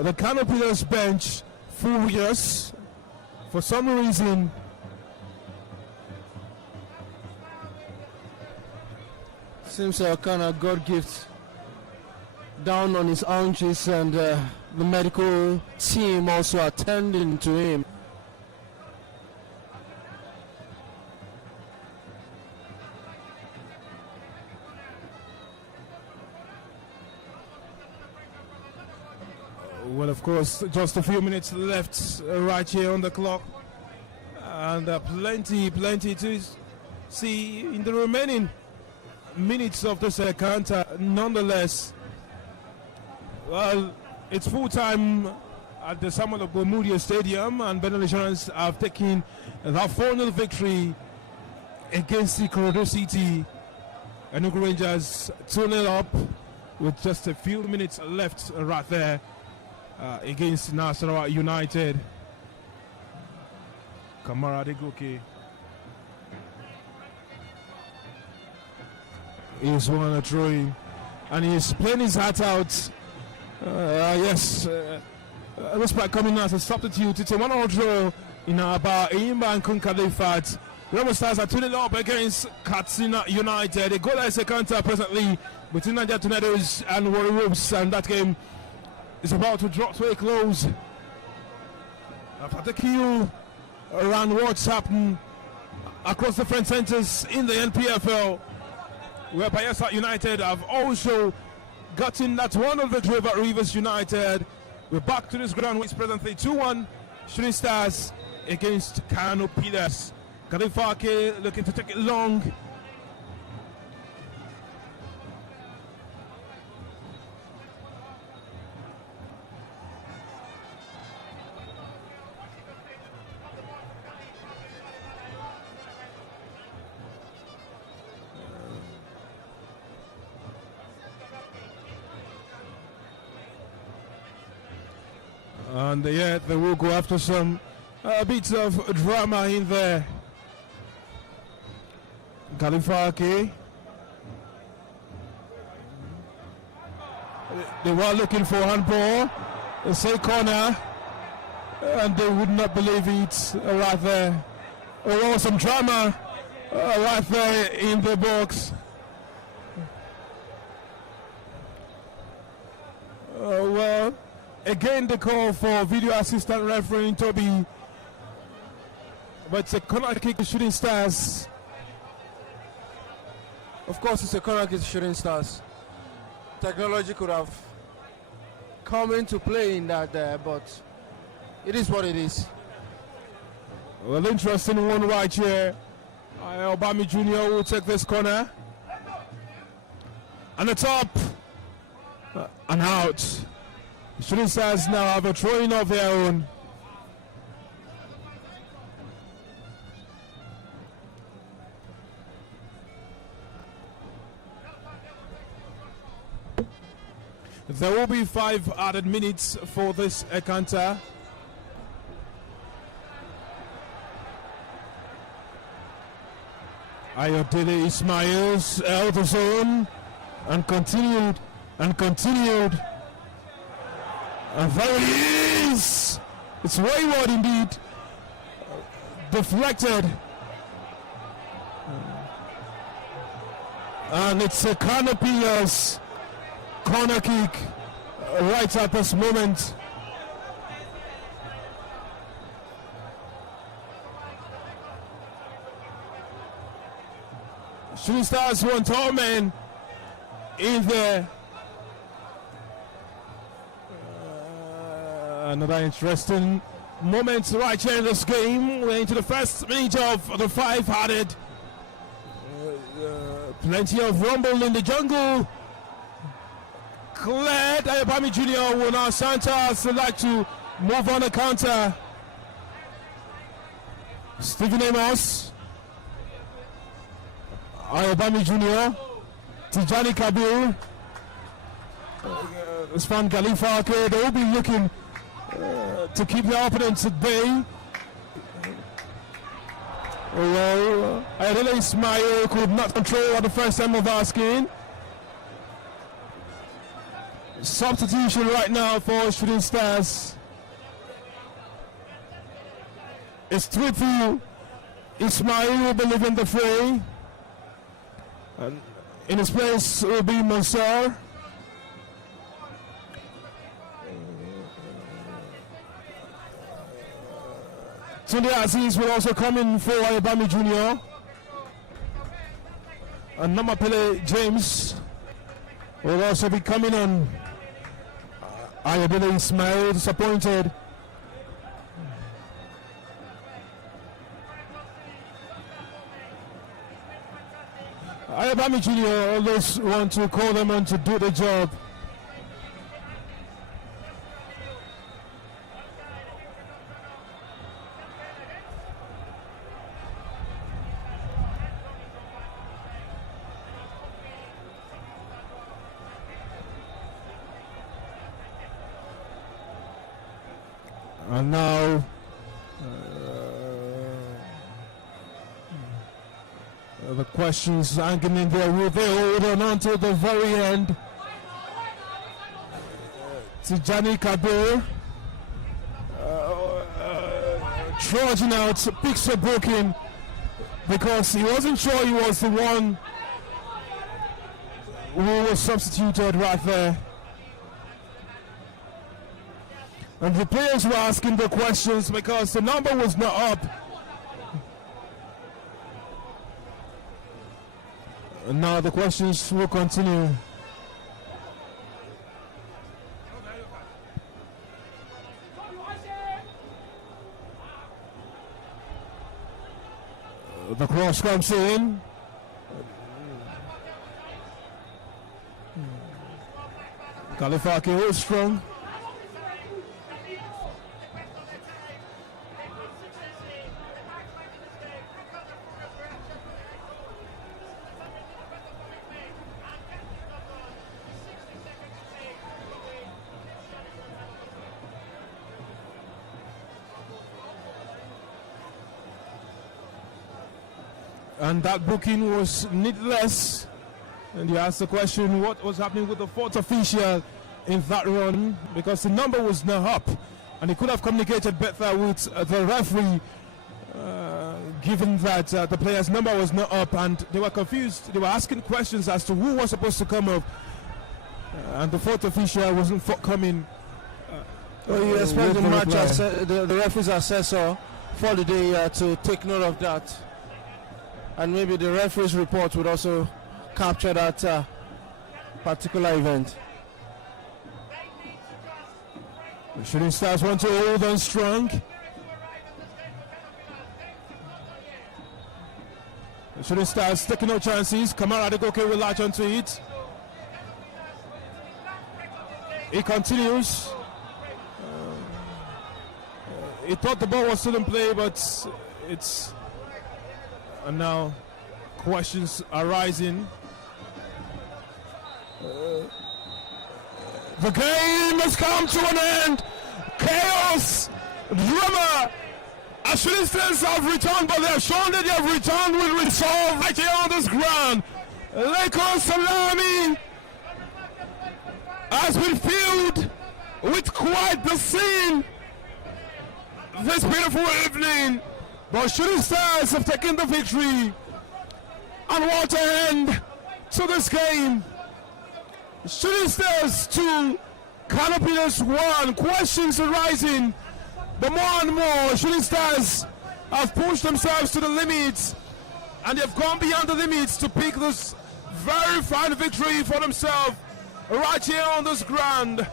The KANO players bench furious for some reason. Seems KANO God gift down on his haunches, and the medical team also attending to him. Well, of course, just a few minutes left right here on the clock, and plenty to see in the remaining minutes of this encounter. Nonetheless, well, it's full time at the Samuel Ogbomudia Stadium, and Benin Insurance have taken that 4-0 victory against Ikorodu City. Enugu Rangers 2-0 up with just a few minutes left right there. Against Nasarawa United. Kamara Degoke is one of throwing, and he's playing his heart out. Yes, despite coming as a substitute, it's a 1-0 draw in Aba, Imba and Kunkalifat. Remo Stars are 2-0 up against Katsina United. A goal is a counter presently between Nigeria Tornadoes and Warri Wolves, and that game is about to drop to a close. After the queue around what's happened across different centres in the NPFL, where Bayelsa United have also gotten that one of the victory over Rivers United. We're back to this ground, which is presently 2-1 Shooting Stars against KANO Pillars. Kalifake looking to take it long. And yeah, they will go after some bits of drama in there. Kalifake. They were looking for handball. They say corner, and they would not believe it right there. Oh, some drama right there in the box. Well, again the call for video assistant referee Toby, but it's a corner kick to Shooting Stars. Of course, it's a corner kick to Shooting Stars. Technology could have come into play in that there, but it is what it is. Well, interesting one right here. Obami Junior will take this corner. And the top and out. Shooting Stars now have a throwing of their own. There will be 5 added minutes for this encounter. Ayodele Ismail's held the zone and continued. And there it is! It's wayward indeed. Deflected. And it's a Canopia's corner kick right at this moment. Shooting Stars want all men in there. Another interesting moment right here in this game. We're into the first minute of the 5 added. Plenty of rumble in the jungle. Cleared. Ayobami Jr. will now Santa select to move on the counter. Stephen Amos. Ayobami Jr. Tijani Kabir. Span Khalifa. Okay, they will be looking to keep the opponents at bay. Well, Ayodele Ismail could not control at the first time of asking. Substitution right now for Shooting Stars. It's 3-2. Ismail will be leaving the fray. And in his place will be Mansour. Tunde Aziz will also come in for Ayobami Jr. And Namapele James will also be coming on. Ayodele Ismail disappointed. Ayobami Jr. always want to call them on to do the job. And now the questions hanging in there. Will they hold on until the very end? Tijani Kabir trudging out, picks are broken because he wasn't sure he was the one who was substituted right there. And the players were asking the questions because the number was not up. And now the questions will continue. The cross comes in. Kalifaki was strong. And that booking was needless. And you asked the question, what was happening with the 4th official in that run? Because the number was not up. And he could have communicated better with the referee, given that the player's number was not up. And they were confused. They were asking questions as to who was supposed to come up. And the 4th official wasn't forthcoming. Well, you expect the match the referee's assessor for the day to take note of that. And maybe the referee's report would also capture that particular event. The Shooting Stars want to hold on strong. The Shooting Stars taking no chances. Kamara Adegoke will latch onto it. He continues. He thought the ball was still in play, but it's... And now questions are rising. The game has come to an end. Chaos, drama. Ashwinistans have returned, but they have shown that they have returned with resolve right here on this ground. Lagos Salami has been filled with quite the scene this beautiful evening. But Shooting Stars have taken the victory. And what an end to this game. Shooting Stars 2, KANO Pillars 1. Questions arising, but more and more Shooting Stars have pushed themselves to the limits, and they've gone beyond the limits to pick this very fine victory for themselves right here on this ground.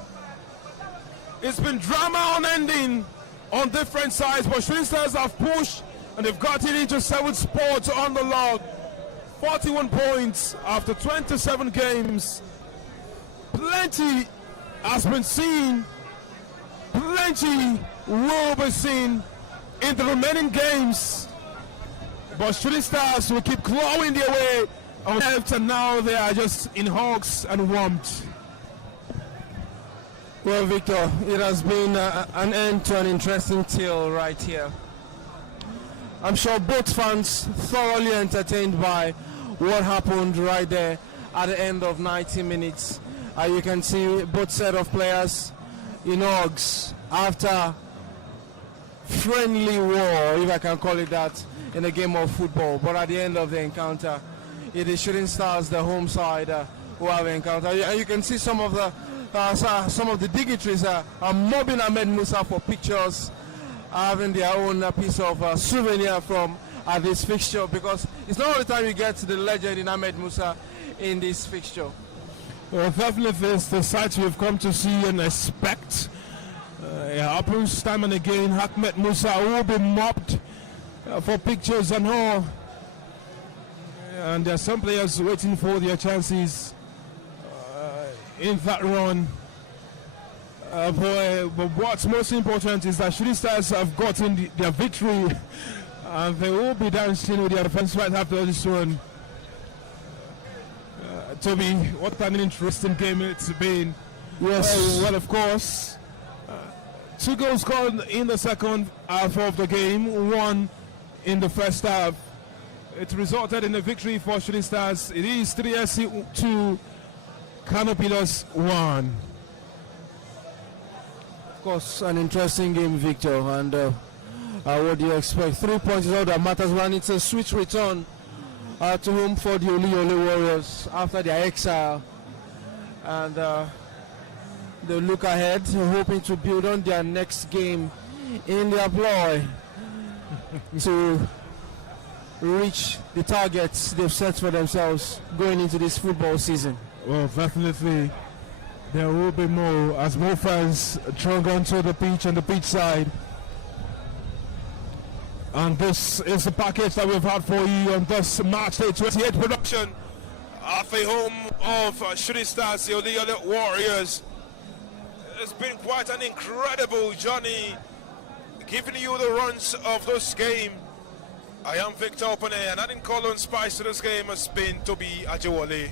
It's been drama unending on different sides, but Shooting Stars have pushed and they've gotten into 7th spot on the log. 41 points after 27 games. Plenty has been seen, plenty will be seen in the remaining games, but Shooting Stars will keep clawing their way on left, and now they are just in hugs and warmth. Well, Victor, it has been an end to an interesting tale right here. I'm sure both fans thoroughly entertained by what happened right there at the end of 90 minutes. You can see both set of players in hugs after friendly war, if I can call it that, in a game of football. But at the end of the encounter, it is Shooting Stars, the home side, who have encountered. And you can see some of the dignitaries are mobbing Ahmed Musa for pictures, having their own piece of souvenir from this fixture, because it's not all the time you get the legend in Ahmed Musa in this fixture. Well, definitely it's the sight we've come to see and expect. It happens time and again. Ahmed Musa will be mobbed for pictures and all. And there are some players waiting for their chances in that run. But what's most important is that Shooting Stars have gotten their victory, and they will be dancing with their defense right after this one. Toby, what an interesting game it's been. Yes. Well, of course, 2 goals scored in the second half of the game, 1 in the first half. It resulted in a victory for Shooting Stars. It is 3SC 2, KANO Pillars 1. Of course, an interesting game, Victor. And what do you expect? 3 points is all that matters when it's a switch return to home for the Oli Warriors after their exile. And they look ahead, hoping to build on their next game in their ploy to reach the targets they've set for themselves going into this football season. Well, definitely there will be more as more fans throng onto the pitch and the pitch side. And this is the package that we've had for you on this March Day 28 production at the home of Shooting Stars, the Oli Warriors. It's been quite an incredible journey, giving you the runs of this game. I am Victor Opene, and adding color and spice to this game has been Toby Ajewole.